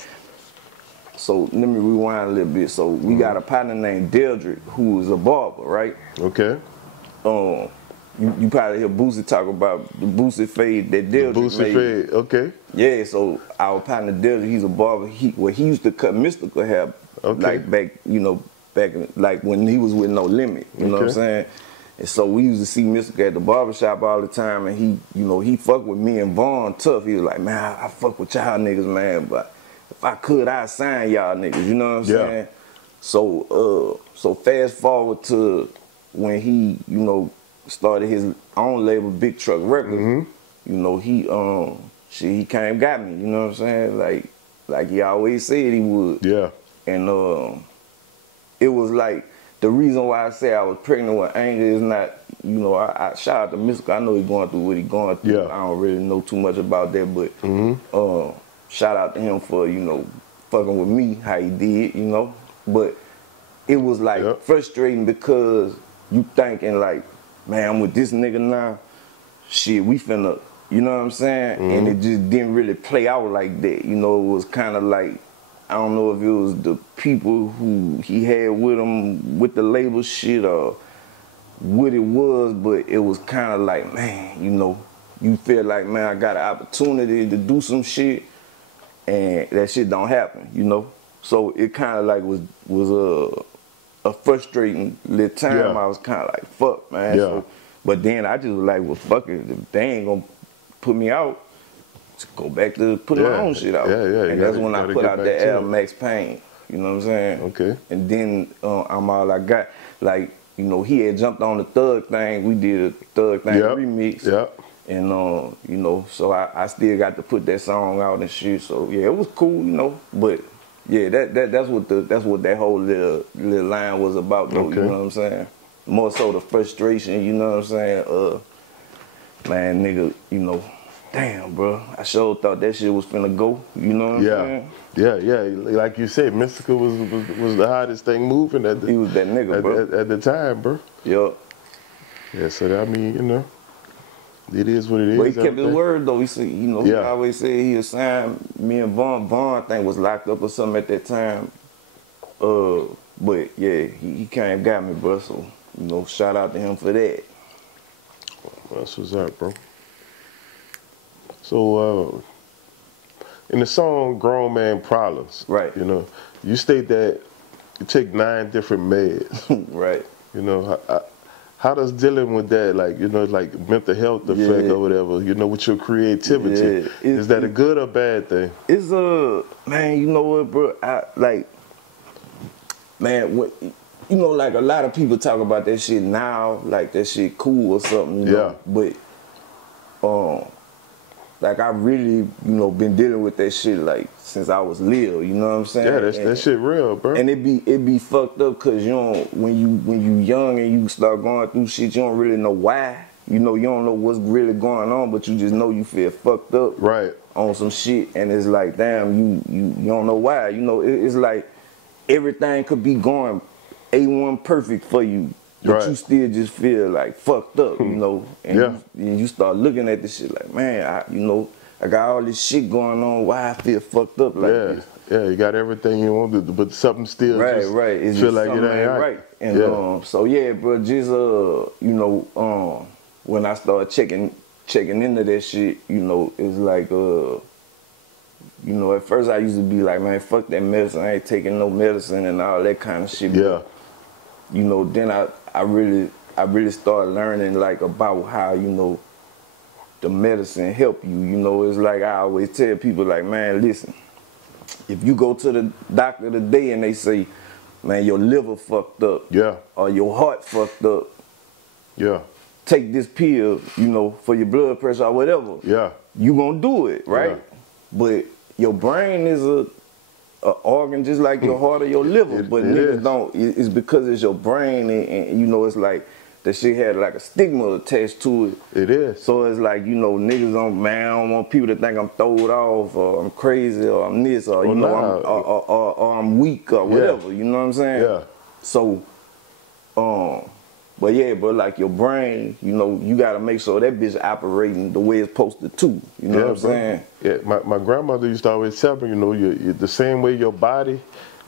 So let me rewind a little bit. So we got a partner named Deldrick, who was a barber, right? Okay. You probably hear Boosie talk about the Boosie fade that Deldrick Boosie made. fade, okay. Yeah, so our partner Deldrick, he's a barber. He used to cut Mystical hair, like back, you know, like when he was with No Limit. You know what I'm saying? And so we used to see Mystical at the barbershop all the time, and he, you know, he fucked with me and Vaughn tough. He was like, man, I fuck with y'all niggas, man, but if I could, I'd sign y'all niggas, you know what I'm saying? So so fast forward to when he, you know, started his own label, Big Truck Records. You know, he came got me, you know what I'm saying? Like he always said he would. Yeah. And it was like, the reason why I say I was pregnant with anger is not, you know, I shout out to Mystical. I know he's going through what he's going through. Yeah. I don't really know too much about that, but shout out to him for, you know, fucking with me, how he did, you know. But it was like frustrating because you thinking like, man, I'm with this nigga now. Shit, we finna, you know what I'm saying? And it just didn't really play out like that. You know, it was kind of like, I don't know if it was the people who he had with him with the label shit or what it was, but it was kind of like, man, you know, you feel like, man, I got an opportunity to do some shit and that shit don't happen, you know? So it kind of like was a frustrating little time. I was kind of like, fuck, man. So, but then I just was like, well, fuck it, if they ain't gonna put me out, just go back to putting my own shit out. And that's when I put out that album, Max Payne. You know what I'm saying? Okay. And then I'm All I Got. Like, you know, he had jumped on the Thug Thing. We did a Thug Thing remix. And, you know, so I still got to put that song out and shit. So, yeah, it was cool, you know. But, yeah, that's what that whole little line was about, though. You know what I'm saying? More so the frustration, you know what I'm saying? Man, nigga, you know, damn, bro, I sure thought that shit was finna go. You know what I'm saying? Yeah. Like you said, Mystical was the hottest thing moving at the. He was that nigga, bro. At the time, bro. Yup. Yeah. So I mean, you know, it is what it is. But he kept his word though. He said, you know, he always said he assigned me and Vaughn. Vaughn thing was locked up or something at that time. But yeah, he came got me, bro. So you know, shout out to him for that. That's what's up, bro. So, in the song Grown Man Problems, you know, you state that you take 9 different meds. You know, how does dealing with that, like, you know, like mental health effect or whatever, you know, with your creativity, is that a good or bad thing? It's man, you know what, bro, you know, like a lot of people talk about that shit now, like that shit cool or something, you know? But, like I really, you know, been dealing with that shit like since I was little, you know what I'm saying? Yeah, that shit real, bro. And it be fucked up cause you don't, when you young and you start going through shit, you don't really know why. You know, you don't know what's really going on, but you just know you feel fucked up on some shit, and it's like, damn, you don't know why. You know, it's like everything could be going A1 perfect for you. But you still just feel like fucked up, you know, and you start looking at this shit like, man, you know, I got all this shit going on. Why I feel fucked up like this? Yeah, you got everything you want to do, but something still It's feel just like it ain't right. And so yeah, bro, just you know, when I started checking into that shit, you know, it's like you know, at first I used to be like, man, fuck that medicine. I ain't taking no medicine and all that kind of shit. But, you know, then I really started learning like about how, you know, the medicine help you. You know, it's like I always tell people like, man, listen, if you go to the doctor today and they say, man, your liver fucked up, or your heart fucked up, Yeah. take this pill, you know, for your blood pressure or whatever. Yeah. You gonna do it, right? Yeah. But your brain is a organ just like your heart or your liver. But niggas don't. It's because it's your brain, and you know, it's like that shit had like a stigma attached to it. It is. So it's like, you know, niggas don't, man, I don't want people to think I'm throwed off or I'm crazy or I'm this or, you know, or I'm weak or whatever. You know what I'm saying? Yeah. So, but yeah, but like your brain, you know, you gotta make sure that bitch operating the way it's supposed to too. You know what I'm saying? Yeah, my grandmother used to always tell me, you know, you the same way your body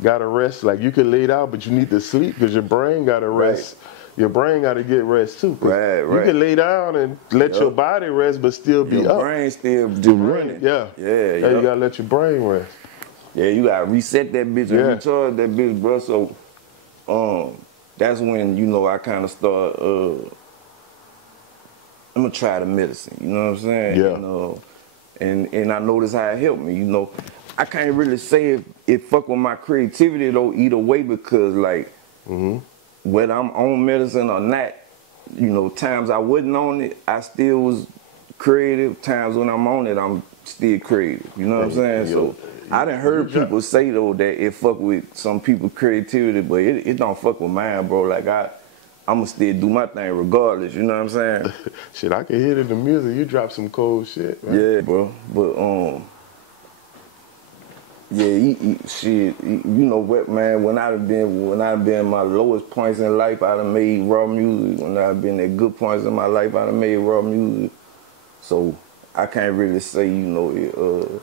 gotta rest. Like you can lay down, but you need to sleep because your brain gotta rest. Right. Your brain gotta get rest too. Right. You can lay down and let your body rest, but still be your up. Your brain still just running. Yeah. You gotta let your brain rest. Yeah, you gotta reset that bitch and recharge that bitch, bro. So, that's when, you know, I kind of start, I'm gonna try the medicine, you know what I'm saying? Yeah. And I notice how it helped me, you know. I can't really say if it fuck with my creativity though either way because like, whether I'm on medicine or not, you know, times I wasn't on it, I still was creative. Times when I'm on it, I'm still creative, you know what I'm saying? So I done heard people say though that it fuck with some people's creativity, but it don't fuck with mine, bro. Like I'ma still do my thing regardless, you know what I'm saying? Shit, I can hear it in the music. You drop some cold shit, man. Yeah, bro. But yeah, shit, you know what, man, when I've been in my lowest points in life, I done made raw music. When I've been at good points in my life, I done made raw music. So I can't really say, you know,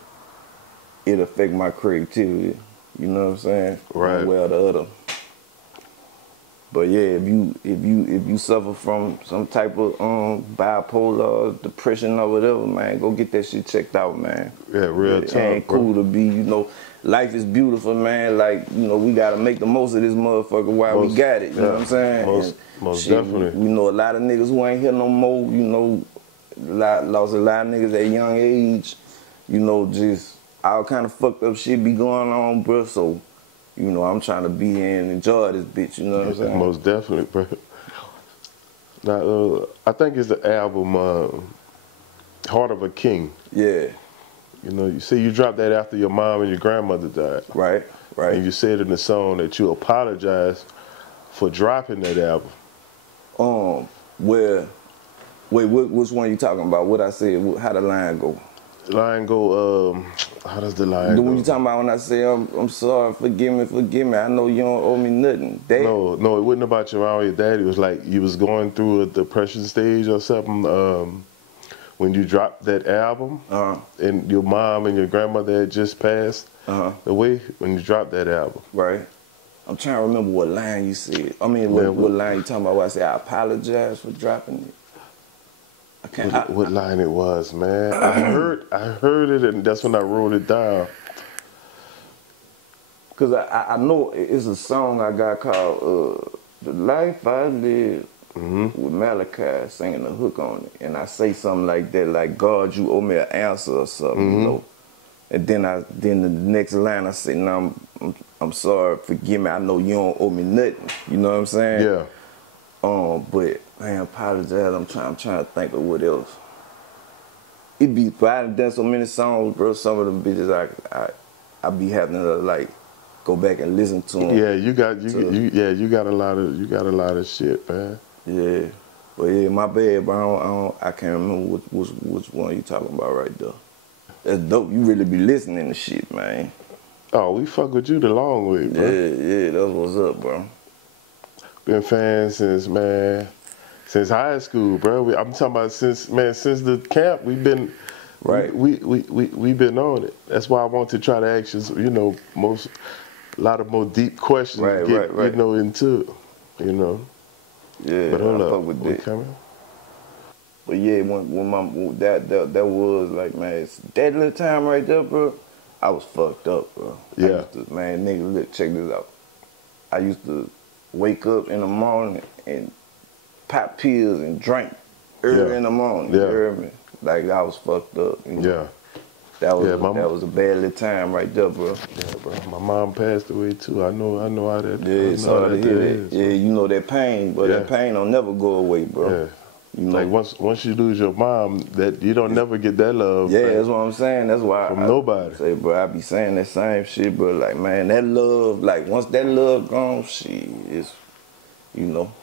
it affect my creativity. You know what I'm saying? Right. One way or the other. But yeah, if you suffer from some type of bipolar, depression or whatever, man, go get that shit checked out, man. Yeah, real tough. It ain't cool to be, you know, life is beautiful, man. Like, you know, we gotta make the most of this motherfucker while we got it. You know what I'm saying? Most definitely. You know, a lot of niggas who ain't here no more, you know, lost a lot of niggas at a young age. You know, just all kind of fucked up shit be going on, bro. So, you know, I'm trying to be here and enjoy this bitch, you know what I'm saying? Most definitely, bro. Now, I think it's the album Heart of a King. Yeah. You know, you see, you dropped that after your mom and your grandmother died. Right. And you said in the song that you apologized for dropping that album. Wait, which one you talking about? What I said, how the line go? The line go, how does the line go? When you talking about when I say, I'm sorry, forgive me, I know you don't owe me nothing. That? No, it wasn't about your mom or your dad. It was like you was going through a depression stage or something when you dropped that album. And your mom and your grandmother had just passed away when you dropped that album. Right. I'm trying to remember what line you said. I mean, what line you talking about? Where I said, I apologize for dropping it. What line it was, man? I heard it, and that's when I wrote it down. Cause I know it's a song I got called "The Life I Live" with Malachi singing the hook on it, and I say something like that, like "God, you owe me an answer" or something, you know. And then the next line I say, "No, I'm sorry, forgive me. I know you don't owe me nothing." You know what I'm saying? Yeah. But I apologize. I'm trying to think of what else. But I done so many songs, bro. Some of them bitches I be having to like go back and listen to them. Yeah, you got a lot of shit, man. Yeah, but yeah, my bad, bro. I can't remember which one you talking about right there. That's dope. You really be listening to shit, man. Oh, we fuck with you the long way, bro. Yeah, that's what's up, bro. Been fans since high school, bro. I'm talking about since the camp. We've been we've been on it. That's why I want to try to ask you, you know, a lot of more deep questions to get you know into it, you know. Yeah, but hold I up, fuck with that. Coming? But yeah, when that was like, man, that little time right there, bro. I was fucked up, bro. Yeah. Man, nigga, look, check this out. I used to wake up in the morning and pop pills and drink early in the morning. You heard me? Like I was fucked up. You know? Yeah. That was a bad little time right there, bro. Yeah, bro. My mom passed away too. I know how that. Yeah, it's hard to hear that. Yeah, you know that pain, but that pain don't never go away, bro. Yeah. You know? Like once you lose your mom, that you don't never get that love. Yeah, that's what I'm saying. That's why from nobody. Say, bro, I be saying that same shit, bro. Like, man, that love, like once that love gone, shit is, you know.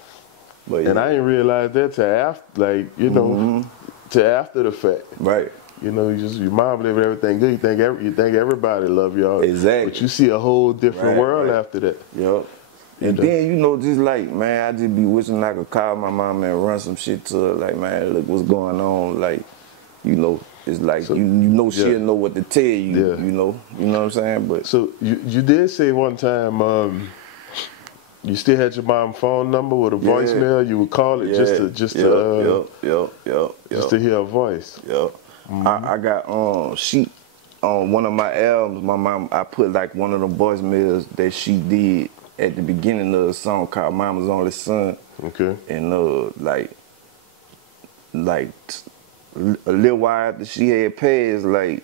But and I didn't realize that till after, like, you know, till after the fact. Right. You know, your mom living everything good. You think everybody love y'all. Exactly. But you see a whole different world after that. Yep. And then, you know, just like, man, I just be wishing I could call my mom and run some shit to her. Like, man, look what's going on. Like, you know, it's like, so, you know she'll know what to tell you, you know what I'm saying? But so you did say one time you still had your mom's phone number with a voicemail. You would call it just to hear her voice. Yep. I got on one of my albums, my mom, I put like one of the voicemails that she did at the beginning of the song called Mama's Only Son. Okay. And like a little while after she had passed, like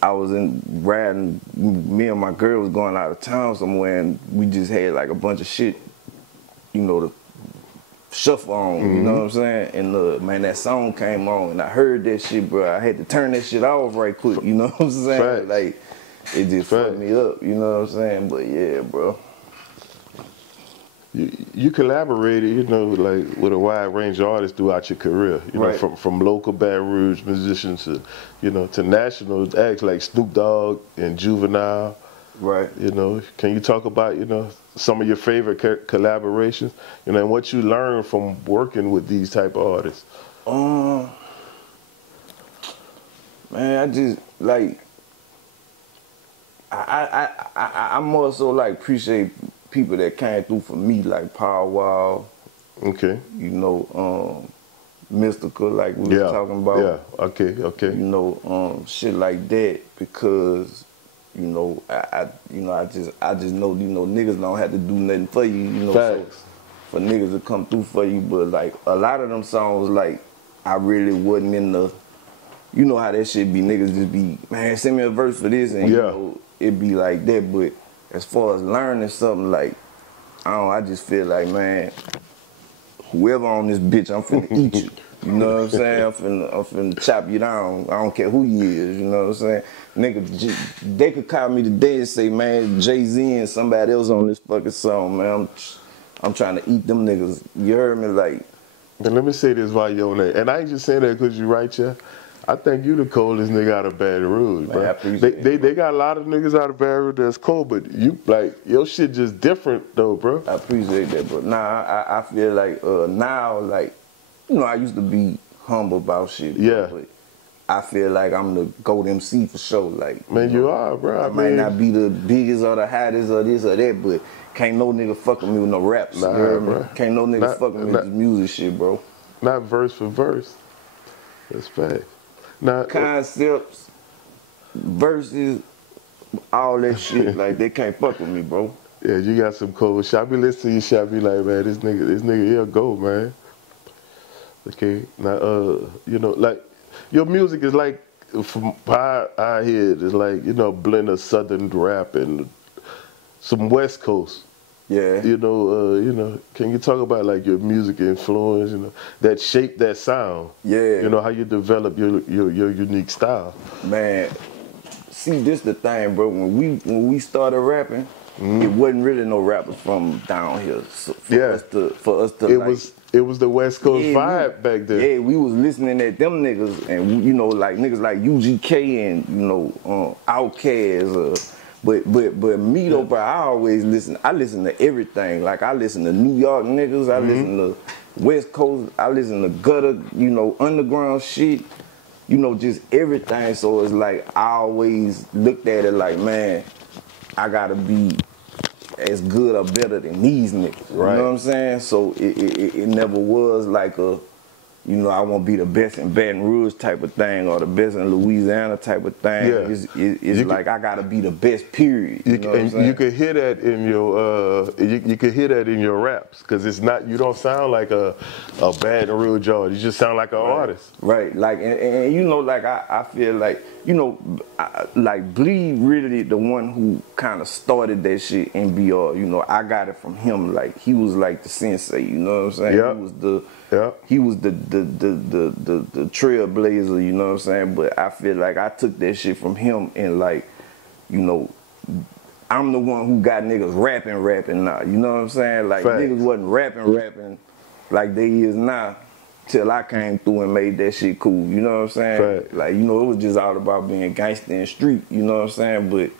I was riding, me and my girl was going out of town somewhere, and we just had like a bunch of shit, you know, to shuffle on, you know what I'm saying? And man, that song came on, and I heard that shit, bro. I had to turn that shit off right quick, you know what I'm saying? Facts. Like, it just fucked me up, you know what I'm saying? But yeah, bro. You collaborated, you know, like with a wide range of artists throughout your career. You know, from local Baton Rouge musicians to, you know, to national acts like Snoop Dogg and Juvenile. Right. You know, can you talk about, you know, some of your favorite collaborations, you know, and what you learned from working with these type of artists? Man, I just like I more so like appreciate people that came through for me, like Power Wall. Okay. You know, Mystical, like we were talking about. Yeah. Okay. You know, shit like that, because you know, I just know, you know, niggas don't have to do nothing for you, you know. Facts. So for niggas to come through for you, but like a lot of them songs, like I really wasn't in the, you know how that shit be, niggas just be, man, send me a verse for this, and you know, it be like that. But as far as learning something, like, I just feel like, man, whoever on this bitch, I'm finna eat you. You know what I'm saying? I'm finna chop you down. I don't care who you is, you know what I'm saying? Nigga, they could call me today and say, man, Jay-Z and somebody else on this fucking song, man. I'm trying to eat them niggas. You heard me? Like. And let me say this while you're on that. And I ain't just saying that because you right here. I think you the coldest nigga out of Baton Rouge, bro. They got a lot of niggas out of Baton Rouge that's cold, but you, like, your shit just different though, bro. I appreciate that, bro. Nah, I feel like now, like, you know, I used to be humble about shit. Yeah. But I feel like I'm the GOAT MC for sure. Like, man, you are, bro. I might not be the biggest or the hottest or this or that, but can't no nigga fucking me with no raps. Nah, you heard me? bro. Can't no nigga fucking me with this music shit, bro. Not verse for verse. That's fact. Now, concepts, verses, all that shit, like, they can't fuck with me, bro. Yeah, you got some cold shit. I be listening to you shit, I be like, man, this nigga, he'll go, man. Okay, now, you know, like, your music is like, from how I hear it, it's like, you know, blend of Southern rap and some West Coast. Yeah. You know, can you talk about like your music influence, you know, that shape, that sound? Yeah. You know, how you develop your unique style. Man, see, this the thing, bro. When we started rapping, it wasn't really no rappers from down here. So for us to it was the West Coast vibe back then. Yeah, we was listening at them niggas, and you know, like niggas like UGK and you know, Outkast. But me though, bro, I always listen. I listen to everything. Like I listen to New York niggas. I listen to West Coast. I listen to gutter, you know, underground shit. You know, just everything. So it's like I always looked at it like, man, I gotta be as good or better than these niggas. Right. You know what I'm saying? So it never was like a, you know, I want to be the best in Baton Rouge type of thing or the best in Louisiana type of thing. Yeah. It's like I gotta be the best. Period. You know what I'm saying? You could hear that in your you could hear that in your raps because it's not, you don't sound like a Baton Rouge artist. You just sound like an artist. Right. Like and you know, like I feel like, you know, like Bleed really the one who kind of started that shit in BR. You know, I got it from him. Like he was like the sensei. You know what I'm saying? Yep. He was the trailblazer, you know what I'm saying? But I feel like I took that shit from him and like, you know, I'm the one who got niggas rapping now. You know what I'm saying? Like niggas wasn't rapping like they is now till I came through and made that shit cool. You know what I'm saying? Like, you know, it was just all about being gangster in the street, you know what I'm saying? But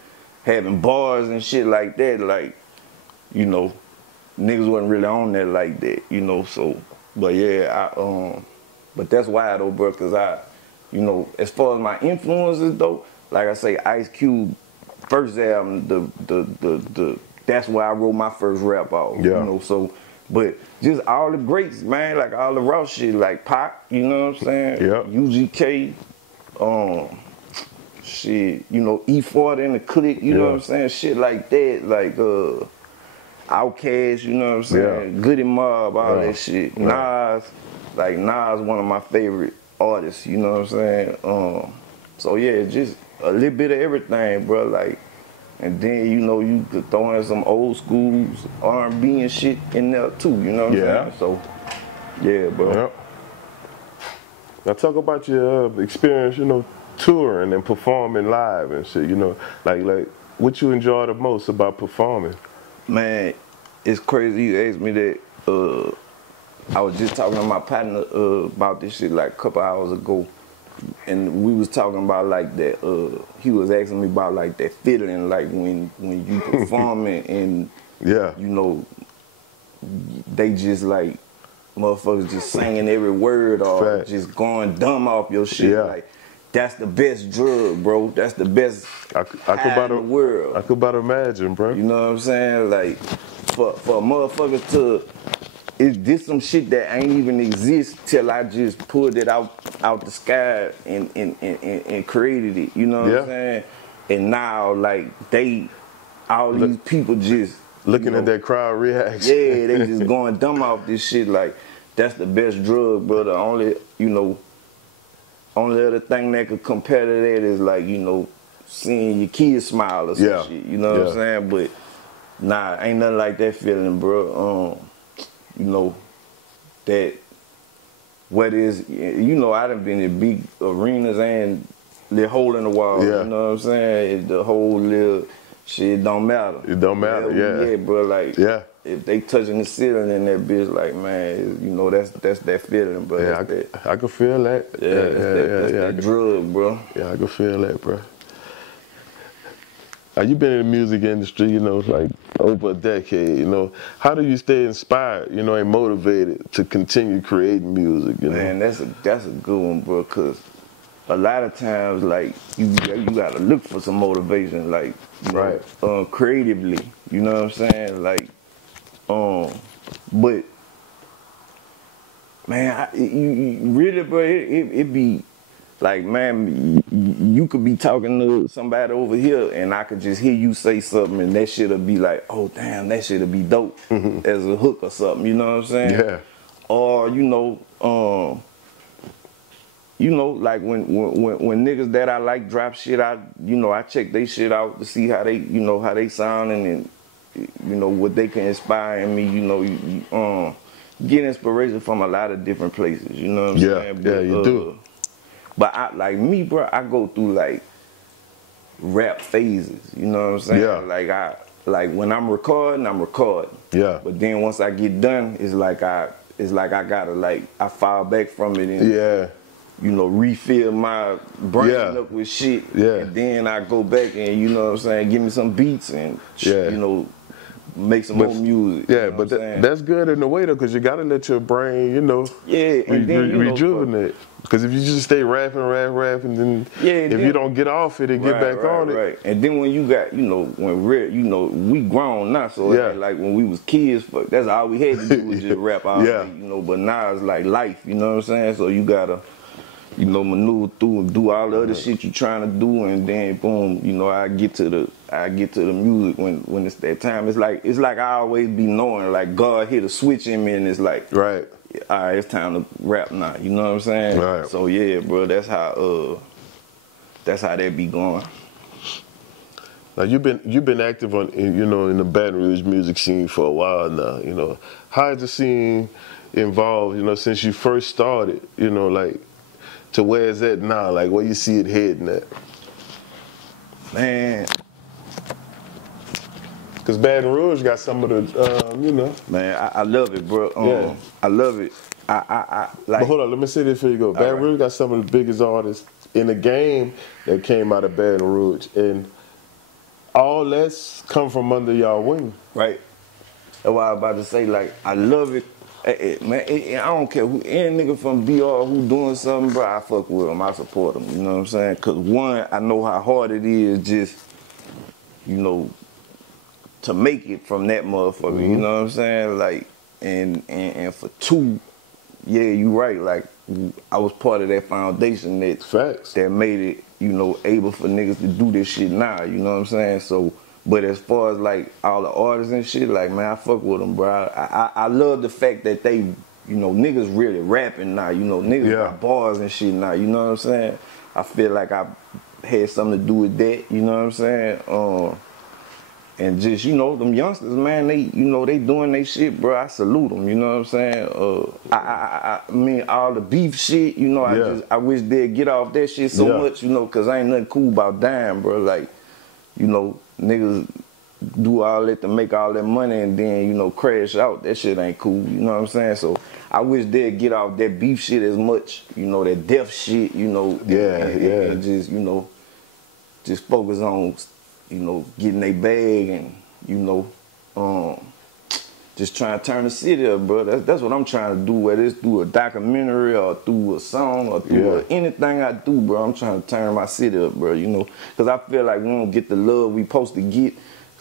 having bars and shit like that, like, you know, niggas wasn't really on that like that, you know, so. But yeah, but that's why though, bro, cause you know, as far as my influences though, like I say, Ice Cube first album, that's where I wrote my first rap off. You know, so, but just all the greats, man, like all the raw shit, like Pac, you know what I'm saying? UGK, shit, you know, E40 and the Click, you know what I'm saying? Shit like that, like Outkast, you know what I'm saying? Goody Mob, all that shit. Nas, like Nas, one of my favorite artists, you know what I'm saying? So yeah, just a little bit of everything, bro. Like, and then you know you could throw in some old school R&B and shit in there too, you know what I'm saying? So yeah, bro. Now talk about your experience, you know, touring and performing live and shit. You know, like what you enjoy the most about performing. Man, it's crazy you asked me that. I was just talking to my partner about this shit like a couple hours ago. And we was talking about like that, he was asking me about like that feeling, like when you performing and, you know, they just like, motherfuckers just singing every word or just going dumb off your shit. Like, that's the best drug, bro. That's the best in the world. I could about imagine, bro. You know what I'm saying? Like, for motherfuckers to, this some shit that ain't even exist till I just pulled it out the sky and created it. You know what I'm saying? And now, like, all these people just looking at that crowd reaction. Yeah, they just going dumb off this shit. Like, that's the best drug, bro. The only, you know, only other thing that could compare to that is like, you know, seeing your kids smile or some shit. You know what I'm saying? But nah, ain't nothing like that feeling, bro. You know, that what is, you know, I done been in big arenas and the hole in the wall. You know what I'm saying? The whole little shit don't matter. It don't matter, Yeah, bro, like, if they touching the ceiling in that bitch, like, man, you know, that's that feeling, bro. Yeah, I can feel that. That's that drug, bro. Yeah, I can feel that, bro. You been in the music industry, you know, like over a decade, you know. How do you stay inspired, you know, and motivated to continue creating music, you know? Man, that's a good one, bro, because a lot of times, like, you gotta look for some motivation, like, you know, creatively, you know what I'm saying? Like, but, man, you really, bro, it be, like, man, you could be talking to somebody over here and I could just hear you say something and that shit'll be like, oh, damn, that shit'll be dope as a hook or something, you know what I'm saying? Yeah. Or, you know, like when niggas that I like drop shit, I check they shit out to see how they, you know, how they sounding and, you know, what they can inspire in me, you know, you get inspiration from a lot of different places, you know what I'm saying? But, you do. But like me, bro, I go through like rap phases, you know what I'm saying? Yeah. Like when I'm recording. Yeah. But then once I get done, it's like I gotta, like, I fall back from it and you know, refill my brain up with shit. Yeah. And then I go back and, you know what I'm saying, give me some beats and you know, make some more music. Yeah, but that's good in a way though, because you gotta let your brain, and then, rejuvenate. Because if you just stay rapping, then if you don't get off it and get back on it. Right. And then when you got, we grown now, so like when we was kids, that's all we had to do was just rap all day, but now it's like life, you know what I'm saying? So you gotta, maneuver through and do all the other shit you trying to do, and then boom, I get to the music when it's that time. It's like I always be knowing, like God hit a switch in me, and it's like, right. All right, it's time to rap now. You know what I'm saying? Right. So yeah, bro, that's how that be going. Now you've been active in the Baton Rouge music scene for a while now. How has the scene evolved? Since you first started. Like to where it's at now. Like where you see it heading at. Man. Because Baton Rouge got some of the, Man, I love it, bro. Yeah. I love it. I like. But hold on, let me say this before you go. Baton Rouge got some of the biggest artists in the game that came out of Baton Rouge, and all that's come from under y'all wing. Right. That's what I was about to say. Like, I love it. Man, I don't care who, any nigga from BR who doing something, bro, I fuck with him. I support him. You know what I'm saying? Because one, I know how hard it is just, to make it from that motherfucker, you know what I'm saying? Like, and for two, yeah, you right. Like, I was part of that foundation that made it, able for niggas to do this shit now. You know what I'm saying? So, but as far as like all the artists and shit, like man, I fuck with them, bro. I love the fact that they, niggas really rapping now. Niggas got bars and shit now. You know what I'm saying? I feel like I had something to do with that. You know what I'm saying? And just, them youngsters, man, they doing they shit, bro. I salute them, you know what I'm saying? I mean, all the beef shit, I wish they'd get off that shit so much, because ain't nothing cool about dying, bro. Like, niggas do all that to make all that money and then, crash out. That shit ain't cool, you know what I'm saying? So I wish they'd get off that beef shit as much, that death shit, and just, just focus on, getting they bag and, just trying to turn the city up, bro. That's what I'm trying to do, whether it's through a documentary or through a song or through anything I do, bro. I'm trying to turn my city up, bro, because I feel like we don't get the love we supposed to get.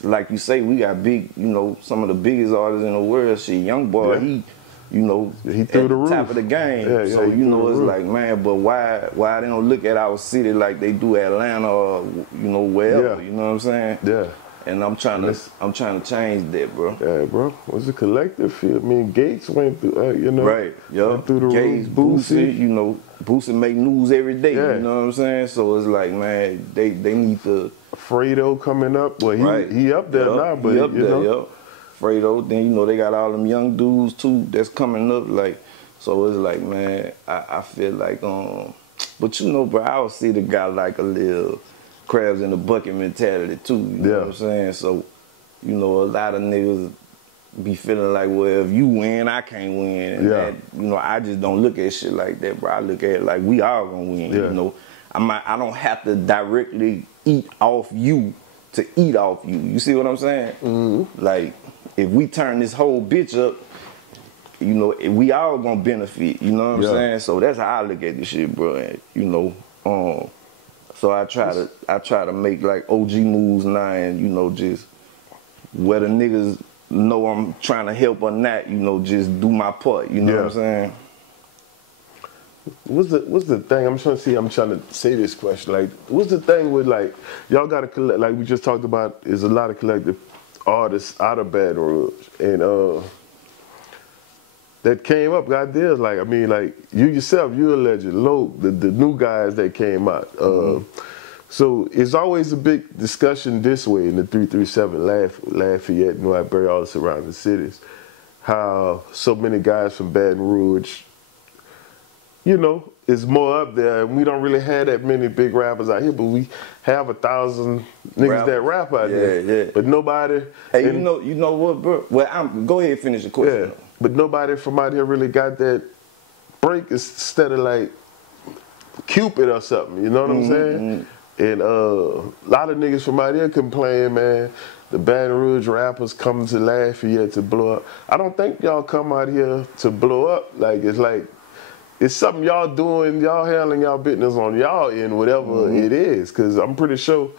Like you say, we got big, some of the biggest artists in the world. Shit, Young Boy, he through the roof. Top of the game. So, it's like, man, but why they don't look at our city like they do Atlanta or, wherever, you know what I'm saying? Yeah. And I'm trying to change that, bro. Yeah, bro. What's a collective feel? I mean, Gates went through, Right, went through the Gates, roof. Boosie, Boosie make news every day, you know what I'm saying? So it's like, man, they need to. Fredo coming up. Well, he up there now, but, he up there, Fredo, then, they got all them young dudes, too, that's coming up, like, so it's like, man, I feel like, but bro, I would see the guy like a little crabs in the bucket mentality too, you know what I'm saying? So, a lot of niggas be feeling like, well, if you win, I can't win. And that, I just don't look at shit like that, bro. I look at it like we all gonna win, I don't have to directly eat off you to eat off you. You see what I'm saying? Mm-hmm. Like, if we turn this whole bitch up, we all gonna benefit, you know what I'm saying? So that's how I look at this shit, bro. And, so I try to make like OG moves now and, just whether niggas know I'm trying to help or not, just do my part, you know what I'm saying? What's the thing? I'm trying to say this question. Like, what's the thing with like y'all gotta collect, like we just talked about, is a lot of collective artists out of Baton Rouge and that came up, ideas like, I mean, like you yourself, you're a legend. Low, the new guys that came out. So it's always a big discussion this way in the 337 Lafayette, New all the surrounding cities, how so many guys from Baton Rouge, is more up there, and we don't really have that many big rappers out here, but we have 1,000 niggas that rap out there. Yeah. But nobody. Hey, you know what, bro? Well, go ahead and finish the question. Yeah, but nobody from out here really got that break instead of like Cupid or something. You know what I'm saying? And a lot of niggas from out here complain, man. the Baton Rouge rappers coming to Lafayette to blow up. I don't think y'all come out here to blow up. Like it's something y'all doing, y'all handling y'all business on y'all end, whatever it is. Cause I'm pretty sure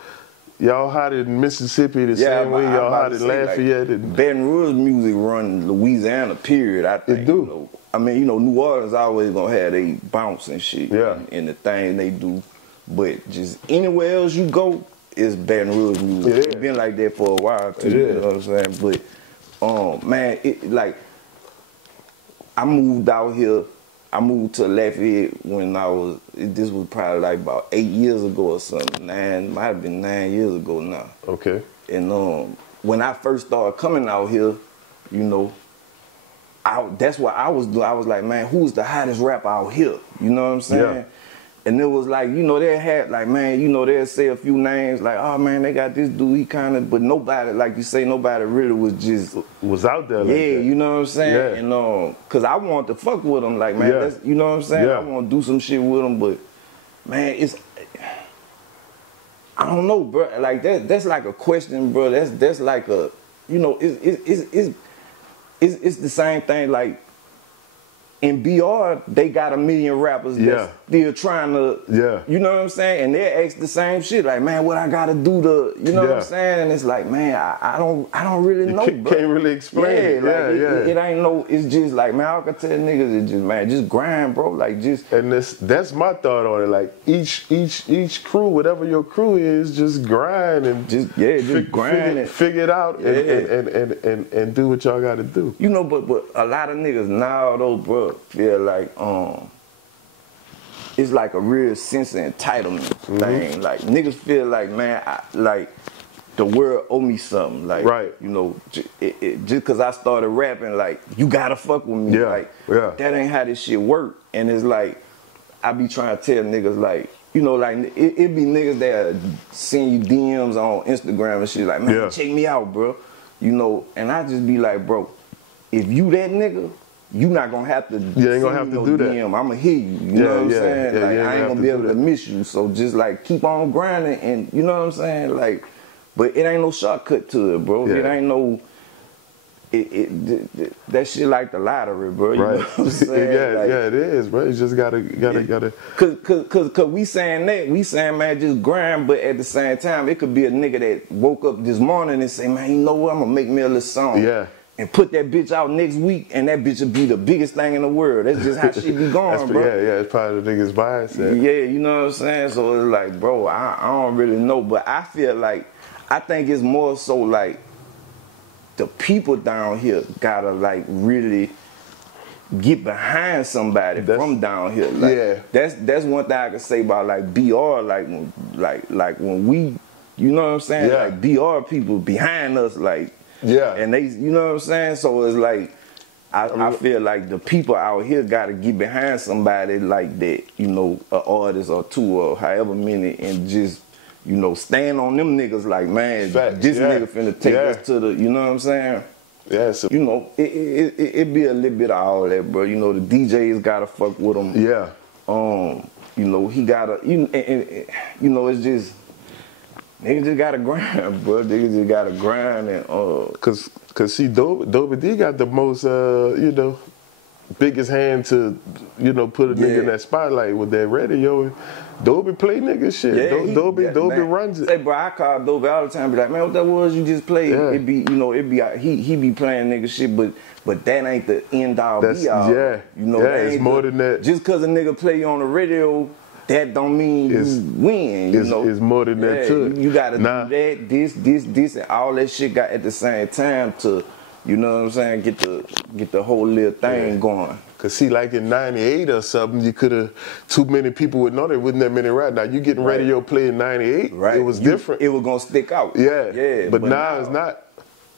y'all hot in Mississippi the same way y'all hot in Lafayette. Like, Baton Rouge music run Louisiana, period. I think. It do. You know, I mean, you know, New Orleans always gonna have they bounce and shit. Yeah. And the thing they do. But just anywhere else you go, it's Baton Rouge music. It's been like that for a while too. You know what I'm saying? But man, it like I moved out here. I moved to Lafayette when this was probably like about 8 years ago or something. Might have been 9 years ago now. Okay. And when I first started coming out here, you know, that's what I was doing. I was like, man, who's the hottest rapper out here? You know what I'm saying? Yeah. And it was like, you know, they had like, man, you know, they'd say a few names like, oh man, they got this dude, he kind of, but nobody, like you say, nobody really was out there. Yeah, like that. You know what I'm saying? Yeah. And cause I want to fuck with them, like, man, that's, you know what I'm saying? I want to do some shit with them, but man, I don't know, bro. Like that's like a question, bro. That's like a, you know, it's the same thing. Like in BR, they got a million rappers that's still trying to, you know what I'm saying? And they ask the same shit, like, man, what I gotta do to, you know what I'm saying? And it's like, man, I don't really know, bro. Can't really explain it. It ain't no, it's just like, man, I can tell niggas, it's just, man, just grind, bro. Like just. And that's my thought on it. Like each crew, whatever your crew is, just grind and just grind and figure it out and do what y'all gotta do. You know, but a lot of niggas now though, bro, feel like it's like a real sense of entitlement thing. Like niggas feel like, man, like the world owe me something. Like, you know, just cause I started rapping, like you gotta fuck with me. Like that ain't how this shit work. And it's like I be trying to tell niggas like, you know, like it be niggas that send you DMs on Instagram and shit like, man, check me out, bro. You know, and I just be like, bro, if you that nigga, you not gonna have to. You ain't gonna have to do that. I'm gonna hear you. You know what I'm saying? Like I ain't gonna be able to miss you. So just like keep on grinding, and you know what I'm saying? Like, but it ain't no shortcut to it, bro. It ain't no. That shit like the lottery, bro. You know what I'm saying? Like, it is, bro. You just gotta. Cause we saying that, man, just grind, but at the same time, it could be a nigga that woke up this morning and say, man, you know what? I'm gonna make me a little song. Yeah. And put that bitch out next week, and that bitch will be the biggest thing in the world. That's just how shit be going, bro. It's probably the nigga's mindset. Yeah, you know what I'm saying? So it's like, bro, I don't really know, but I feel like, I think it's more so like, the people down here gotta like really get behind somebody from down here. Like, that's one thing I can say about like BR, like when we, you know what I'm saying? Like BR people behind us, like, and they, you know what I'm saying? So it's like, I feel like the people out here got to get behind somebody like that, you know, an artist or two or however many, and just, you know, stand on them niggas like, man, this nigga finna take us to the, you know what I'm saying? Yeah, so, you know, it be a little bit of all that, bro. You know, the DJs got to fuck with them. Yeah. You know, he got to, you know, it's just, niggas just gotta grind, bro. Niggas just gotta grind and Cause see, Dobie D got the most you know, biggest hand to, you know, put a nigga in that spotlight with that radio. Dobie play nigga shit. Dobie runs it. Hey, bro, I call Dobie all the time. Be like, man, what that was you just played? It be, you know, he be playing nigga shit, but that ain't the end all be all. Yeah, you know, it's more than that. Just cause a nigga play you on the radio, that don't mean you win. You know, it's more than that too. You gotta do that, this, and all that shit got at the same time to, you know what I'm saying, get the whole little thing going. Cause see, like in '98 or something, you could have too many people would know there wasn't that many right now. You getting radio play in '98, it was different. It was gonna stick out. Yeah. But now it's not.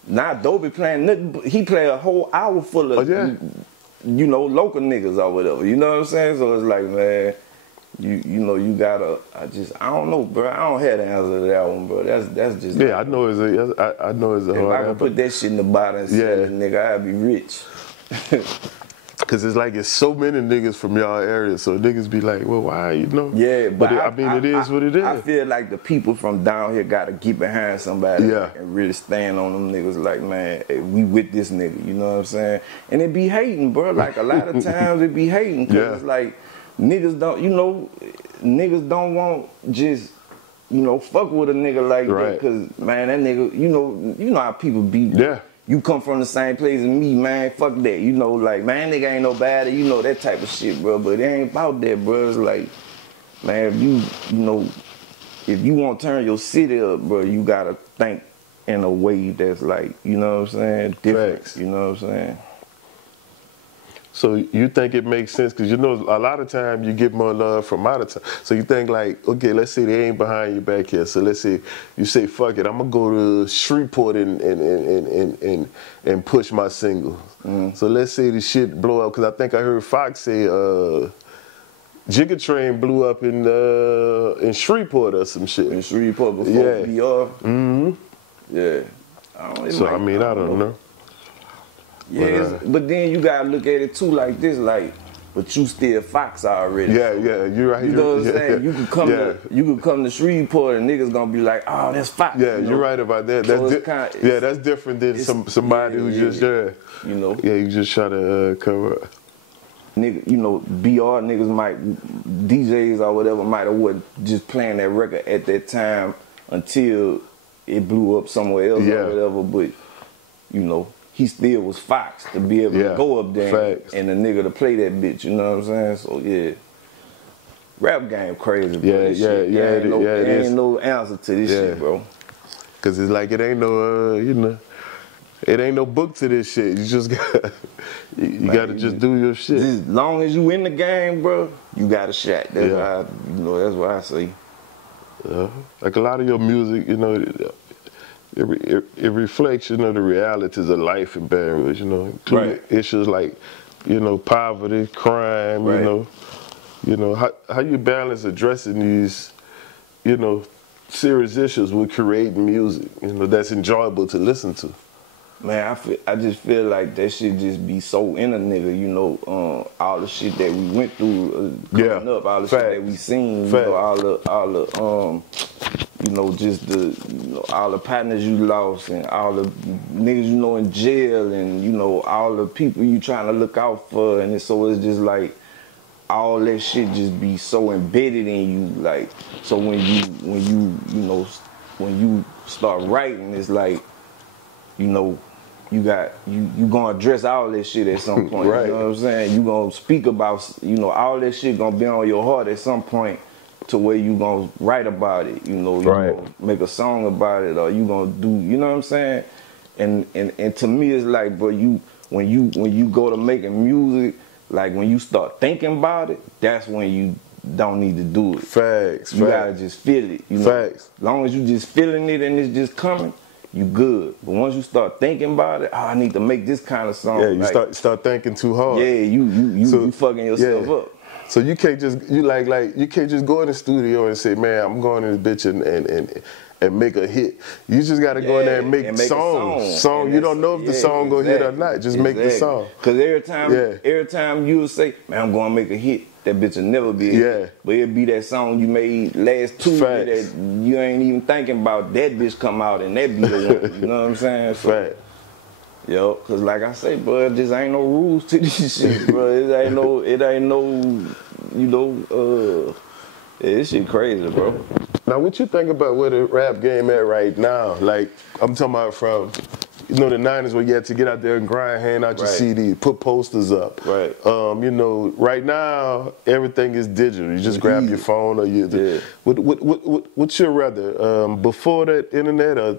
Now Dobie playing nothing. He play a whole hour full of you know, local niggas or whatever. You know what I'm saying? So it's like, man, you know, you gotta. I don't know, bro. I don't have the answer to that one, bro. That's just. Yeah, I know it's a hard. If I could put that shit in the bottom and sell it, nigga, I'd be rich. Cause it's like it's so many niggas from y'all area, so niggas be like, well, why, you know? Yeah, but I mean, it is what it is. I feel like the people from down here gotta get behind somebody Yeah. and really stand on them niggas like, man, hey, we with this nigga, you know what I'm saying? And it be hating, bro. Like a lot of times it be hating, cause it's like niggas don't, you know, niggas don't want just, you know, fuck with a nigga like that, cause man, that nigga, you know how people be. Yeah. You come from the same place as me, man, fuck that. You know, like, man, nigga ain't nobody, you know, that type of shit, bro. But it ain't about that, bro. It's like, man, if you know, if you want to turn your city up, bro, you gotta think in a way that's like, you know what I'm saying, different. Facts. You know what I'm saying? So you think it makes sense, because you know a lot of time you get more love from out of town. So you think like, okay, let's say they ain't behind you back here. So let's say you say, fuck it, I'm gonna go to Shreveport and push my singles. So let's say the shit blow up, because I think I heard Fox say Jigga Train blew up in Shreveport or some shit. In Shreveport before BR? Yeah. I mean, I don't know. Yeah, but then you gotta look at it too like this, like, but you still Fox already. Yeah, you're right. You know what I'm saying? You can come to Shreveport and niggas gonna be like, oh, that's Fox. Yeah, you're right about that. That's that's different than somebody who's just there. You know. Yeah, you just try to cover up. Nigga, you know, BR niggas might, DJs or whatever might have just playing that record at that time until it blew up somewhere else or whatever, but, you know, he still was Fox to be able to go up there and the nigga to play that bitch, you know what I'm saying? So, yeah. Rap game crazy, bro. There ain't no answer to this shit, bro. Because it's like it ain't no, you know, it ain't no book to this shit. You just got, you got to just do your shit. As long as you in the game, bro, you got a shot. That's why, you know, that's what I say. Like a lot of your music, you know, it reflects, you know, the realities of life in Baton Rouge, you know, including issues like, you know, poverty, crime, you know, how you balance addressing these, you know, serious issues with creating music, you know, that's enjoyable to listen to. Man, I just feel like that shit just be so in a nigga, you know, all the shit that we went through growing up, all the shit that we seen, you know, all the you know, just the, you know, all the partners you lost and all the niggas you know in jail and, you know, all the people you trying to look out for, and so it's just like all that shit just be so embedded in you, like, so when you start writing, it's like, you know, you gonna address all that shit at some point. You know what I'm saying? You gonna speak about, you know, all that shit gonna be on your heart at some point to where you gonna write about it. You know, you gonna make a song about it, or you gonna do, you know what I'm saying? And to me, it's like, bro, when you go to making music, like when you start thinking about it, that's when you don't need to do it. Facts. You gotta just feel it. You know? As long as you just feeling it and it's just coming, you good. But once you start thinking about it, I need to make this kind of song. Yeah, you like, start thinking too hard. Yeah, you fucking yourself up. So you can't just you can't just go in the studio and say, man, I'm going in this bitch and make a hit. You just gotta go in there and make songs. You don't know if the song gonna hit or not. Just make the song. Cause every time you will say, man, I'm gonna make a hit, that bitch will never be a hit. But it'll be that song you made last Tuesday that you ain't even thinking about. That bitch come out and that be the one. You know what I'm saying? So, yo, cause like I say, bro, just ain't no rules to this shit, bro. It ain't no, you know, this shit crazy, bro. Now, what you think about where the rap game at right now? Like, I'm talking about from, you know, the 90s where you had to get out there and grind, hand out your CD, put posters up. You know, right now, everything is digital. You just grab your phone or you. What's your rather, before that internet or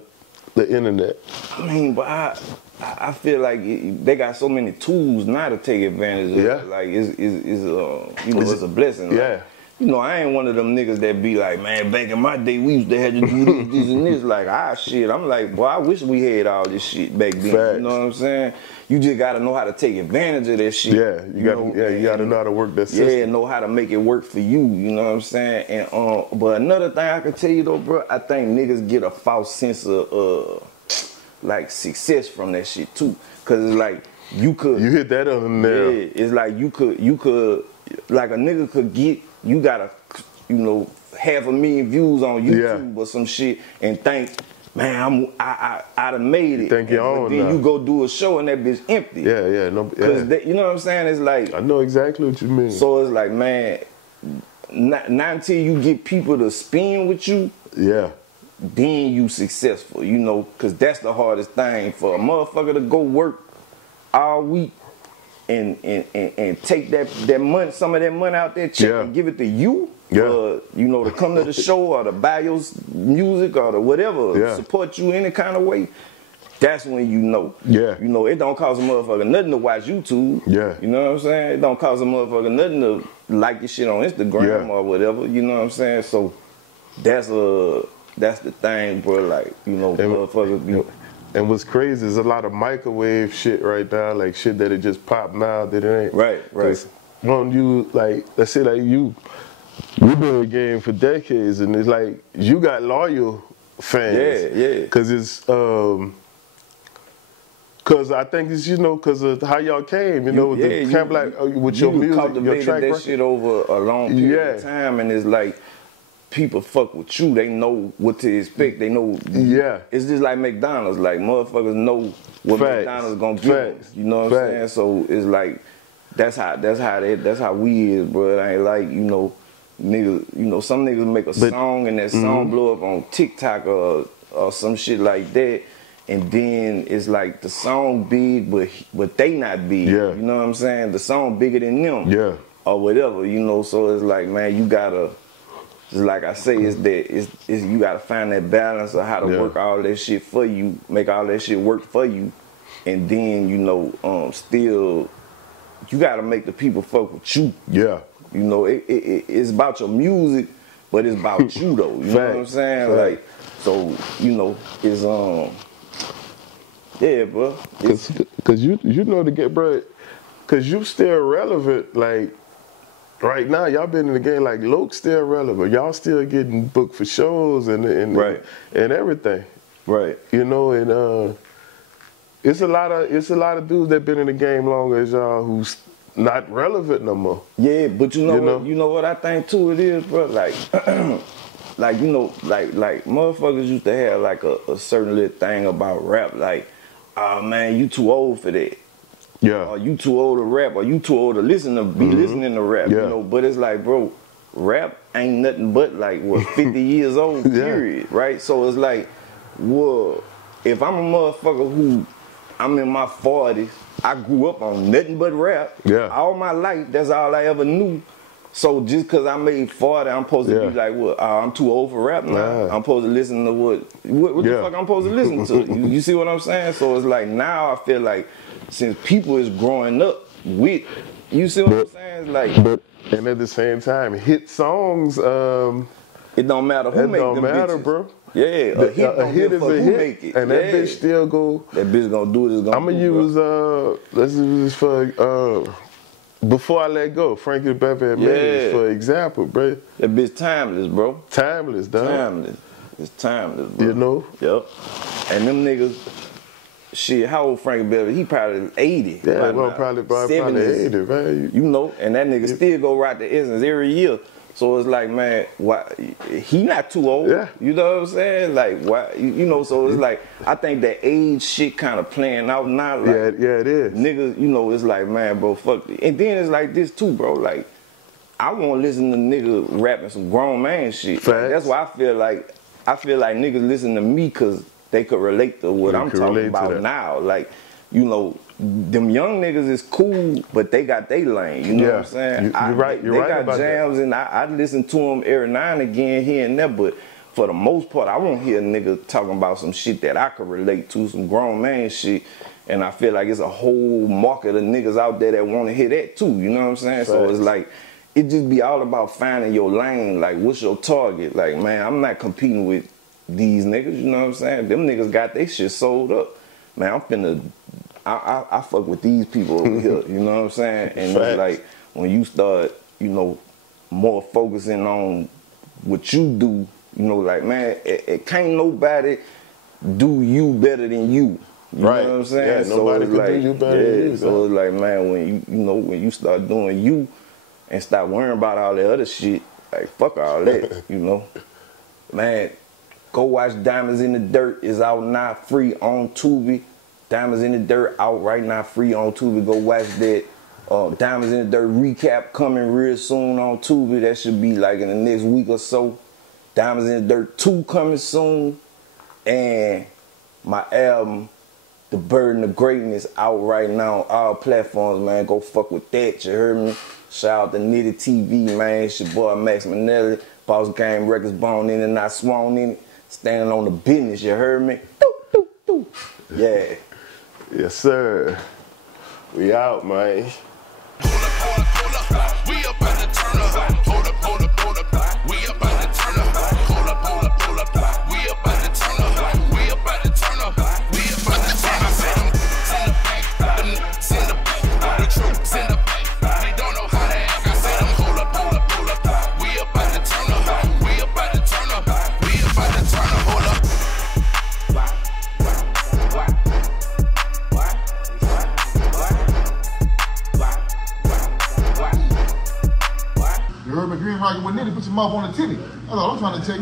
the internet? I mean, but I feel like they got so many tools now to take advantage of it. Like, you know, it's a blessing. Like, you know, I ain't one of them niggas that be like, man, back in my day, we used to have to do this and this. Like, shit. I'm like, boy, I wish we had all this shit back then. You know what I'm saying? You just gotta know how to take advantage of that shit. You gotta know how to work that system. Yeah, know how to make it work for you. You know what I'm saying? And but another thing I can tell you though, bro, I think niggas get a false sense of like success from that shit too. Cause it's like you could. You hit that on the nail. Yeah, it's like you could, like a nigga could get, you got a, 500,000 views on YouTube or some shit and think, man, I done made it. Think you're on but then now. you go do a show and that bitch empty. Yeah. Cause you know what I'm saying? It's like, I know exactly what you mean. So it's like, man, not until you get people to spin with you, then you successful, cause that's the hardest thing for a motherfucker to go work all week and take that money, some of that money out there, check and give it to you. To come to the show or to buy your music or to whatever, support you any kind of way. That's when you know. It don't cost a motherfucker nothing to watch YouTube. You know what I'm saying? It don't cost a motherfucker nothing to like your shit on Instagram or whatever. You know what I'm saying? So that's the thing, bro. Like, motherfuckers be. And what's crazy is a lot of microwave shit right now, like shit that it just popped now that it ain't. Right. When you, like, let's say like you've been in the game for decades, and it's like you got loyal fans. Cause it's cause I think it's cause of how y'all came, with your music, your track that record. shit over a long period of time, and it's like people fuck with you. They know what to expect. They know. It's just like McDonald's. Like motherfuckers know what McDonald's gonna give them. You know what I'm saying? So it's like that's how we is, bro. It ain't like niggas. Some niggas make a song and that song blow up on TikTok or some shit like that, and then it's like the song big, but they not big. You know what I'm saying? The song bigger than them. Or whatever. So it's like, man, you gotta. Just like I say, you gotta find that balance of how to work all that shit for you, make all that shit work for you, and then still you gotta make the people fuck with you. It's about your music, but it's about you though. You know what I'm saying? Like, so it's bro. Cause you to get, bro, cause you still relevant, like. Right now, y'all been in the game like Loke's still relevant. Y'all still getting booked for shows and everything. Right. And it's a lot of dudes that been in the game longer as y'all who's not relevant no more. Yeah, but you know what I think too it is, bro. Like like motherfuckers used to have like a certain little thing about rap, like, oh man, you too old for that. Or you too old to rap, or you too old to listening to rap, But it's like, bro, rap ain't nothing but like 50 years old, period, right? So it's like, well, if I'm a motherfucker who I'm in my 40s, I grew up on nothing but rap. All my life, that's all I ever knew. So just cause I made 40, I'm supposed to be like, what? I'm too old for rap now. I'm supposed to listen to what the fuck I'm supposed to listen to? You see what I'm saying? So it's like now I feel like since people is growing up with, you see what I'm saying? It's like, and at the same time, hit songs. It don't matter who make them bitches. It don't matter, bro. Yeah, a hit is a hit, make it. And that bitch still go. That bitch gonna do it. I'm gonna use let's use this for Before I Let Go, Frankie Beverly and Maze, for example, bro. That bitch timeless, bro. Timeless, dog. Timeless. It's timeless, bro. Yep. And them niggas. Shit, how old Frankie Beverly? He probably 80. Yeah, probably 80, right? And that nigga still go right to Essence every year. So it's like, man, why he not too old? You know what I'm saying? Like, why? So it's like, I think that age shit kind of playing out now. Like, it is. Niggas, it's like, man, bro, fuck it. And then it's like this too, bro. Like, I want to listen to niggas rapping some grown man shit. Like, that's why I feel like niggas listen to me because they could relate to what I'm talking about now. Like, them young niggas is cool, but they got their lane. You know what I'm saying? You're right. They got jams, and I listen to them every now and again here and there, but for the most part, I won't hear a nigga talking about some shit that I could relate to, some grown man shit. And I feel like it's a whole market of niggas out there that want to hear that too. You know what I'm saying? Right. So it's like, it just be all about finding your lane. Like, what's your target? Like, man, I'm not competing with these niggas, you know what I'm saying? Them niggas got their shit sold up. Man, I'm finna, I fuck with these people over here, you know what I'm saying? And it's like, when you start, more focusing on what you do, like, man, it can't nobody do you better than you. You know what I'm saying? Yeah, nobody so could like, do you better than you. So it's like, man, when when you start doing you and stop worrying about all the other shit, like fuck all that, you know. Man, go watch Diamonds in the Dirt. Is out now, free on Tubi. Diamonds in the Dirt out right now, free on Tubi. Go watch that. Diamonds in the Dirt recap coming real soon on Tubi. That should be like in the next week or so. Diamonds in the Dirt 2 coming soon. And my album, The Burden of Greatness, out right now on all platforms, man. Go fuck with that, you heard me? Shout out to NITTY TV, man. It's your boy Max MINELLI. Boss Game Records, born in and not sworn in it. Standing on the business, you heard me? Doo, doo, doo. Yeah. Yes, sir. We out, man. Hold up. We about to turn up. Hold up. We about to turn up. Hold up. We about to turn up. We about to turn up. We about to turn up. Send the back. The troops in the back. They don't know how to act. I said them hold up. We about to turn up. We about to turn up. We about to turn up. Hold up. You heard me green rockin' with Nitty, put your mouth on the titty. That's all I'm trying to tell you.